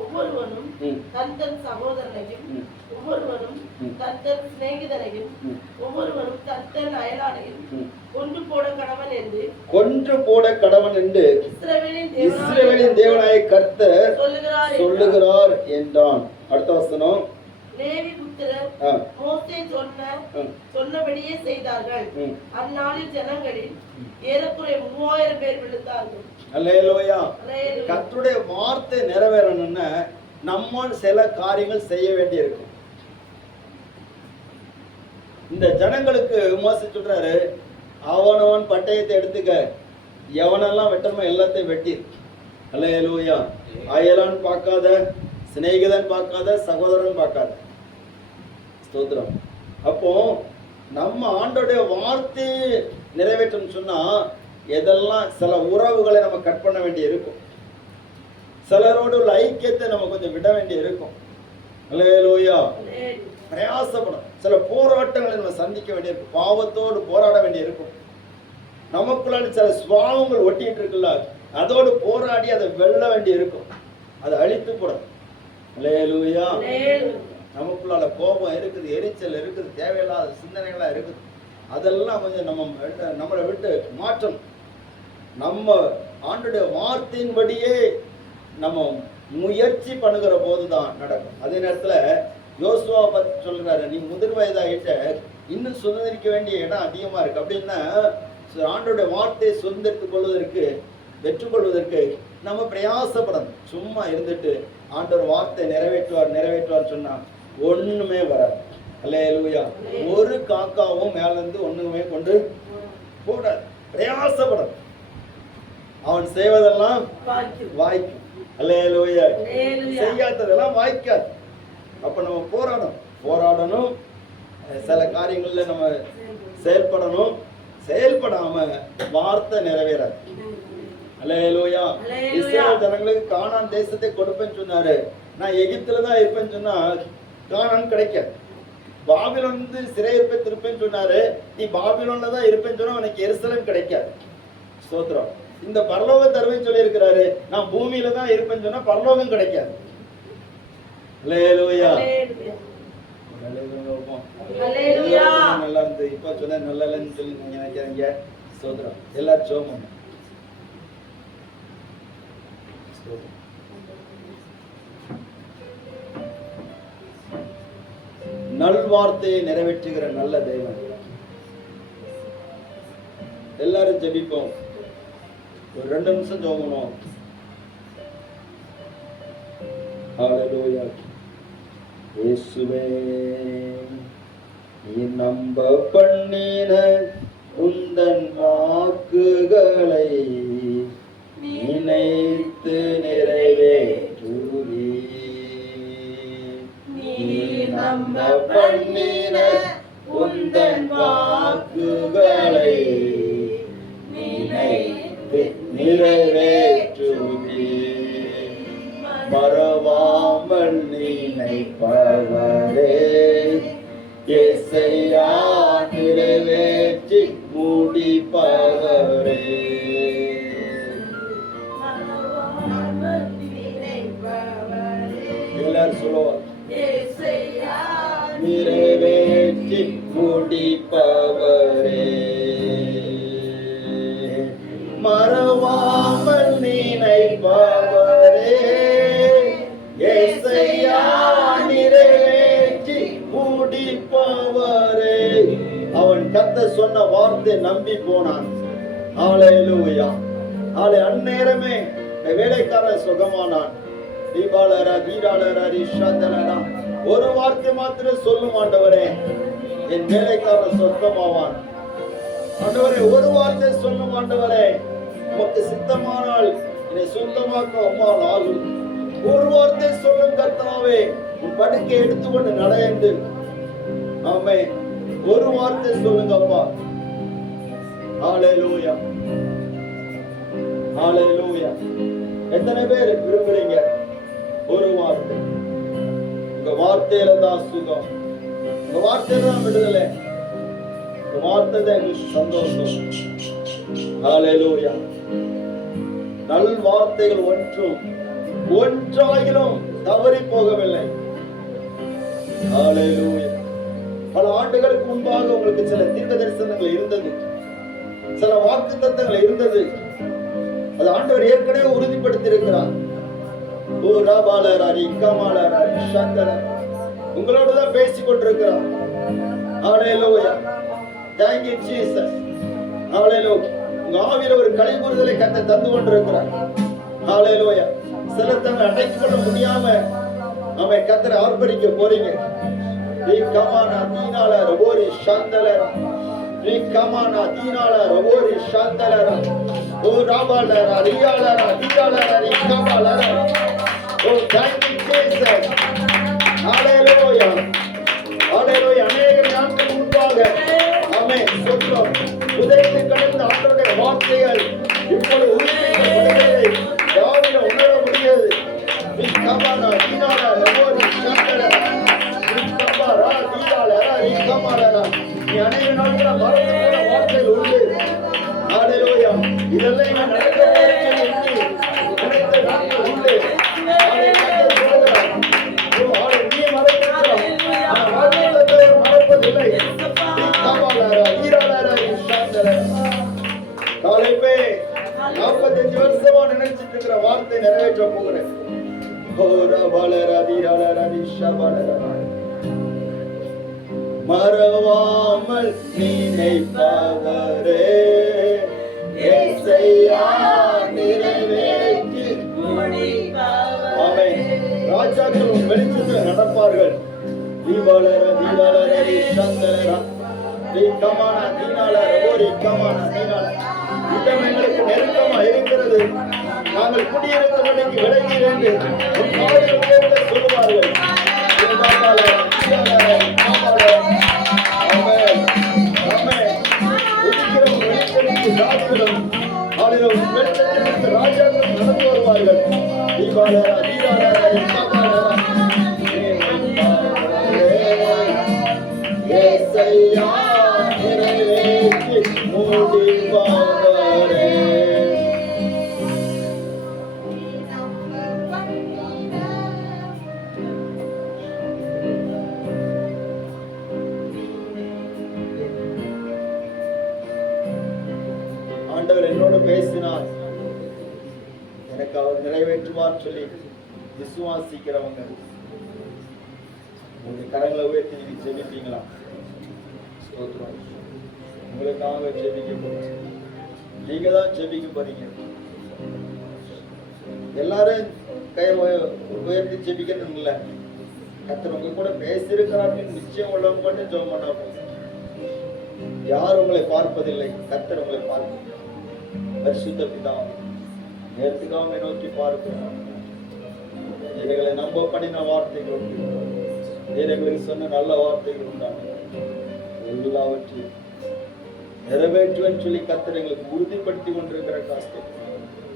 ஒவ்வொருவனும் தன் தன் சகோதரனையும் ஒவ்வொருவனும் தன் தன் சிநேகிதனையும் ஒவ்வொருவனும் தன் தன் அயலானையும் கொன்று போட கடவன் என்று இஸ்ரவேலின் தேவனாய கர்த்தர் சொல்லுகிறார் என்றான். அடுத்த வசனம். லேவி புத்திரர் மோசே சொன்னபடியே செய்தார்கள். அந்நாளில் ஜனங்களில் ஏறக்குறைய 3000 பேர் விழுந்தார்கள். அல்லேலூயா. கர்த்தருடைய வார்த்தை நிறைவேறணும்னா நம்ம சில காரியங்கள் செய்ய வேண்டியிருக்கும். இந்த ஜனங்களுக்கு மோசே சொல்றாரு, அவனவன் பட்டயத்தை எடுத்துக்க, எவனெல்லாம் வெட்டணுமோ எல்லாத்தையும் வெட்டி. அல்லேலூயா. அயலான் பார்க்காத, சிநேகிதன் பார்க்காத, சகோதரன் பார்க்காத. ஸ்தோத்திரம். அப்போ நம்ம ஆண்டோடைய வார்த்தையை நிறைவேற்றணும்னு சொன்னா எதெல்லாம் சில உறவுகளை நம்ம கட் பண்ண வேண்டி இருக்கும். சிலரோடு உள்ள ஐக்கியத்தை நம்ம கொஞ்சம் விட வேண்டி இருக்கும். அல்லேலூயா. பிரயாசப்படும். சில போராட்டங்களை நம்ம சந்திக்க வேண்டியிருக்கும், பாவத்தோடு போராட வேண்டியிருக்கும். நமக்குள்ள சில சுவாவங்கள் ஒட்டிட்டு இருக்குல்ல, அதோடு போராடி அதை வெல்ல வேண்டி இருக்கும், அதை அழித்து போடும். அல்லேலூயா. நமக்குள்ளால கோபம் இருக்குது, எரிச்சல் இருக்குது, தேவையில்லாத சிந்தனைகளா இருக்குது. அதெல்லாம் கொஞ்சம் நம்மளை விட்டு மாற்றணும். நம்ம ஆண்டுடைய வார்த்தையின்படியே நம்ம முயற்சி பண்ணுகிற போதுதான் நடக்கும். அதே நேரத்துல யோசுவா பத்தி சொல்றாரு, நீ முதிர் வயதாகிட்ட, இன்னும் சுதந்திரிக்க வேண்டிய இடம் அதிகமா இருக்கு. அப்படின்னா ஆண்டோடைய வார்த்தையை சுதந்திரித்துக் கொள்வதற்கு, பெற்றுக்கொள்வதற்கு நம்ம பிரயாசப்படணும். சும்மா இருந்துட்டு ஆண்டவர் வார்த்தை நிறைவேற்றுவார் சொன்னா ஒண்ணுமே வராது. அல்லேலூயா. ஒரு காக்காவும் மேல இருந்து ஒண்ணுமே கொண்டு போடாது. பிரயாசப்படணும். அவன் செய்வதெல்லாம் வாய்க்கும். அல்லேலூயா. செய்யாததெல்லாம் வாய்க்காது. அப்ப நம்ம போராடணும். சில காரியங்கள்ல நம்ம செயல்படணும். செயல்படாம வார்த்தை நிறைவேறாது. அல்லேலூயா. இஸ்ரவேல் ஜனங்களுக்கு கானான் தேசத்தை கொடுப்பேன்னு சொன்னாரு. நான் எகிப்துல தான் இருப்பேன்னு சொன்னா கானான் கிடைக்காது. பாபிலோன் சிறையிருப்பை திருப்பேன்னு சொன்னாரு. நீ பாபிலோன்ல தான் இருப்பேன்னு சொன்னா உனக்கு எருசலேம் கிடைக்காது. ஸ்தோத்திரம். இந்த பரலோக தருவேன்னு சொல்லி இருக்கிறாரு. நான் பூமியில தான் இருப்பேன்னு சொன்னா பரலோகம் கிடைக்காது. அல்லேலூயா. நல்லா இருந்து இப்ப சொன்ன நல்லா இல்லைன்னு சொல்லி நீங்க நினைக்கிறீங்க. ஸ்தோத்திரம். எல்லாரும் சோமம். நல்வார்த்தையை நிறைவேற்றுகிற நல்ல தெய்வம். எல்லாரும் ஜெபிப்போம். ஒரு 2 நிமிஷம் ஜெபம். ஹல்லேலூயா. இயேசுவே, நீ நம்ப பண்ணின உந்தன் வாக்குகளை நினைத்து நிறைவேற்றுவி. நீ நம்ப பண்ணின உந்தன் வாக்குகளை நினைத்து நிறைவேற்றுவி. மறவாமல் நினைப்பவரே, இயேசையா நிறைவேற்றி முடிப்பவரே. எல்லாரும் சொல்லுவார், நிறைவேற்றி முடிப்பவரே. மறவாமல் நினைப்பவரே, இயேசையா நிறைவேற்றி முடிப்பவரே. அவன் கர்த்தர் சொன்ன வார்த்தை நம்பி போனான். ஹல்லேலூயா. அந்நேரமே வேலைக்காரன் சுகமானான். ஒரு வார்த்தை மாத்திரம் சொல்லும் ஆண்டவரே, என் வேலைக்காரன் சொர்க்கமாவான். ஆண்டவரே, ஒரு வார்த்தை சொல்லும் ஆண்டவரே, உமக்கு சித்தமானால் என்னை சொந்தமாக்க அம்மாள் ஆகும். ஒரு வார்த்தை சொல்லும் கர்த்தாவே, உன் படுக்கை எடுத்துக்கொண்டு நடந்து. ஆமென். ஒரு வார்த்தை சொல்லுங்க அப்பா. ஹல்லேலூயா. ஹல்லேலூயா. எத்தனை பேர் விரும்புறீங்க? ஒரு வார்த்தை. உங்க வார்த்தையில தான் சுகம், உங்க வார்த்தையில தான் விடுதலை, உங்க வார்த்தை தான் எங்களுக்கு சந்தோஷம். ஹல்லேலூயா. நல் வார்த்தைகள் ஒன்றாகிலும் தவறி போகவில்லை. ஹல்லேலூயா. பல ஆண்டுகளுக்கு முன்பாக உங்களுக்கு சில தீர்க்க தரிசனங்கள் இருந்தது, சில வாக்குத்தத்தங்கள் இருந்தது. அது ஆண்டவர் ஏற்கனவே உறுதிப்படுத்தி இருக்கிறார். உங்களோட தான் பேசிக் கொண்டிருக்கிறார். ஹல்லேலூயா. Thank you Jesus. ஹல்லேலூயா. உங்க ஆவியில ஒரு கலைபுறுதலை கர்த்தர் தந்து கொண்டிருக்கிறார். ஹல்லேலூயா. சில தங்களை அடக்கிக் கொள்ள முடியாம நாம கர்த்தரை ஆர்ப்பரிக்க போறீங்க. நீ கமானா தீனால ரபோரி சாந்தலரா, நீ கமானா தீனால ரபோரி சாந்தலரா, ஓ ராபாலரா ரியாலரா தீனாலரா நீ கமாலரா. ஓ thank you Jesus. ஹல்லேலூயா. ஹல்லேலூயா. அநேக நாட்கள் முன்பாக ஆமென் சொல்றோம், உதயத்தை கடந்த ஆண்டவருடைய வார்த்தைகள் இப்பொழுது உயிர்ப்பிக்கப்படுகிறதை யாவில உணர முடியாது. நீ கமானா தீனால ரபோரி சாந்தலரா, நீ கமாரா இதெல்லாம் இங்க நடக்க போகுதுன்னு எண்ணி நினைத்த நாட்கள் உண்டு. அதை கர்த்தர் சொல்கிறார். ஓ, அவரை நீ மறக்கிறாய். ஆனால் வாக்குத்தத்தத்தை அவர் மறப்பதில்லை. தீக்காமலாரா, ஈராளாரா, இஷாந்தரா. காலைப்பே 45 வருஷமா நினைச்சிட்டு இருக்கிற வார்த்தை நிறைவேற்ற போகிறேன். மறவாமல் நினைப்பவரே இயேசையா நிறைவேற்றி முடிப்பவரே. ஆமென். ராஜாக்கள் உன் வெளிச்சத்தில் நடப்பார்கள். தீபாலர தீபாலர இஷாந்தரா தீகமான தீனாலர ஓரி கமான தீனால. இடம் எங்களுக்கு நெருக்கமா இருக்கிறது. நாங்கள் குடியிருக்கிறவனுக்கு விலகி இருந்து உன் காதுகள் கேட்க சொல்லுவார்கள். தீபாலர தீபாலர தீபாலர. ஆமென். ஆமென். உதிக்கிற உன் வெளிச்சத்திற்கு ராஜாக்களும் ஆளுநர் வெளிச்சத்திற்கு ராஜாக்களும் நடந்து வருவார்கள். தீபாலர தீபாலர தீபாலர. இயேசையா நிறைவேற்றி முடிப்பவரே. ஆண்டவர் என்னோடு பேசினார், எனக்கு அவர் நிறைவேற்றுவார் சொல்லி விசுவாசிக்கிறவங்க உங்க கரங்களை உயர்த்தி நீங்க ஜெபிப்பீங்களா? ஸ்தோத்திரம். உங்களுக்காக ஜெபிக்க போறீங்க. நீங்க தான் ஜெபிக்க போறீங்க. எல்லாரும் கையை உயர்த்தி ஜெபிக்கணும் இல்ல. கர்த்தர் உங்க கூட பேசியிருக்கிறார் அப்படின்னு நிச்சயம் உள்ளவங்க மட்டும் ஜெபம் பண்ணா போதும். யார் உங்களை பார்ப்பதில்லை, கர்த்தர் உங்களை பார்க்க. பரிசுத்த பிதாவே, நேர்த்திகாமை நோக்கி பார்க்கிறோம். இவைகளை நம்ப பண்ணின வார்த்தைகள் உண்டு. எங்களுக்கு சொன்ன நல்ல வார்த்தைகள் உண்டான எல்லாவற்றையும் நிறைவேற்றுவேன் சொல்லி கர்த்தர் எங்களுக்கு உறுதிப்படுத்தி கொண்டிருக்கிற காஸ்து.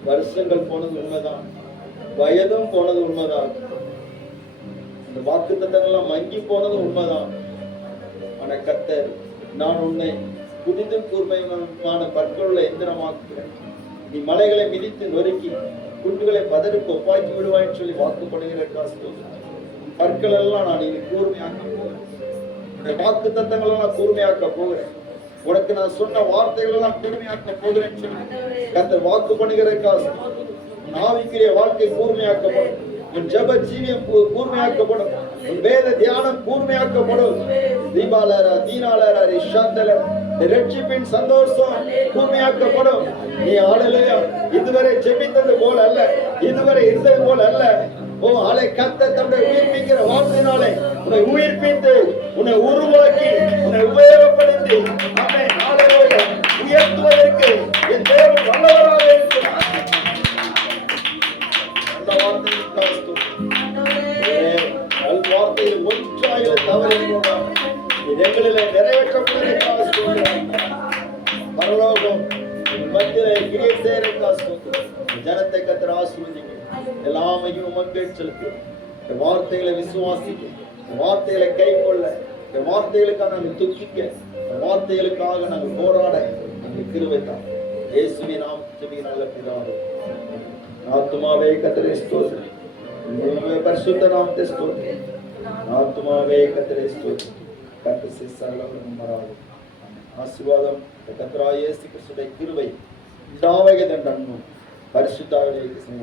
வருஷங்கள் போனது உண்மைதான், வயதும் போனது உண்மைதான், இந்த வாக்கு தத்தங்கள்லாம் மங்கி போனது உண்மைதான். ஆனா கர்த்தர், நான் உன்னை புதிதும் கூர்மையான பற்களுள்ள எந்திரமாக்குகிறேன். நீ மலைகளை மிதித்து நொறுக்கி குண்டுகளை பதறி ஒப்பாக்கி விடுவாய்ன்னு சொல்லி வாக்குப்படுகிற காஸ்து. பற்கள் எல்லாம் நான் இனி கூர்மையாக்க போகிறேன். வாக்கு தத்தங்கள் எல்லாம் கூர்மையாக்க போகிறேன். உனக்கு நான் சொன்ன வார்த்தைகள் எல்லாம் கூர்மையாக்க போகிறேன் சொல்லி கர்த்தர் வாக்கு பண்ணுகிற காசு. ஆவிக்குரிய வாழ்க்கை கூர்மையாக்கப்படும். உன் ஜெப ஜீவியம் கூர்மையாக்கப்படும். உன் வேத தியானம் கூர்மையாக்கப்படும். தீபாலரா தீனாலரா இஷாந்தலரா ரட்சிப்பின் சந்தோஷம் கூர்மையாக்கப்படும். நீ ஆளலையா இதுவரை ஜெபித்தது போல அல்ல, இதுவரை இருந்தது போல அல்ல. ஓ ஆளை கர்த்தர் தன்னுடைய உயிர்ப்பிக்கிற வார்த்தையினாலே உன்னை உயிர்ப்பித்து உன்னை உருவாக்கி உன்னை உபயோகப்படுத்தி அவனை ஆளலையா உயர்த்துவதற்கு என் தேவன் வல்லவராக இருக்கிறார். அந்த வார்த்தையில் ஒன்றாயிர தவறு எங்களில் நிறைவேற்றப்படுகிற பரலோகம் மத்தியிலே கிரியை செய்கிற காசு. ஜனத்தை கர்த்தர் ஆசீர்வதிங்க. எல்லாமையும் உமக்கு செலுத்து. இந்த வார்த்தைகளை விசுவாசிக்க, இந்த வார்த்தைகளை கை கொள்ள, இந்த வார்த்தைகளுக்காக நாங்கள் துக்கிக்க, இந்த வார்த்தைகளுக்காக நாங்கள் போராட நாங்கள் கிருபை தான். இயேசுவின் நாமத்தில் நல்ல பிதாவே. ஆத்துமாவே கர்த்தரை ஸ்தோத்திரி. பரிசுத்த நாமத்தை ஸ்தோத்திரி. ஆத்துமாவே கர்த்தரை ஸ்தோத்திரி. கர்த்தர் சகலமும் மறாது. ஆசீர்வாதம் கர்த்தராகிய இயேசு கிறிஸ்துவின் கிருபை, பிதாவாகிய தன் அன்பும் பரிசுத்த ஆவியானவருடைய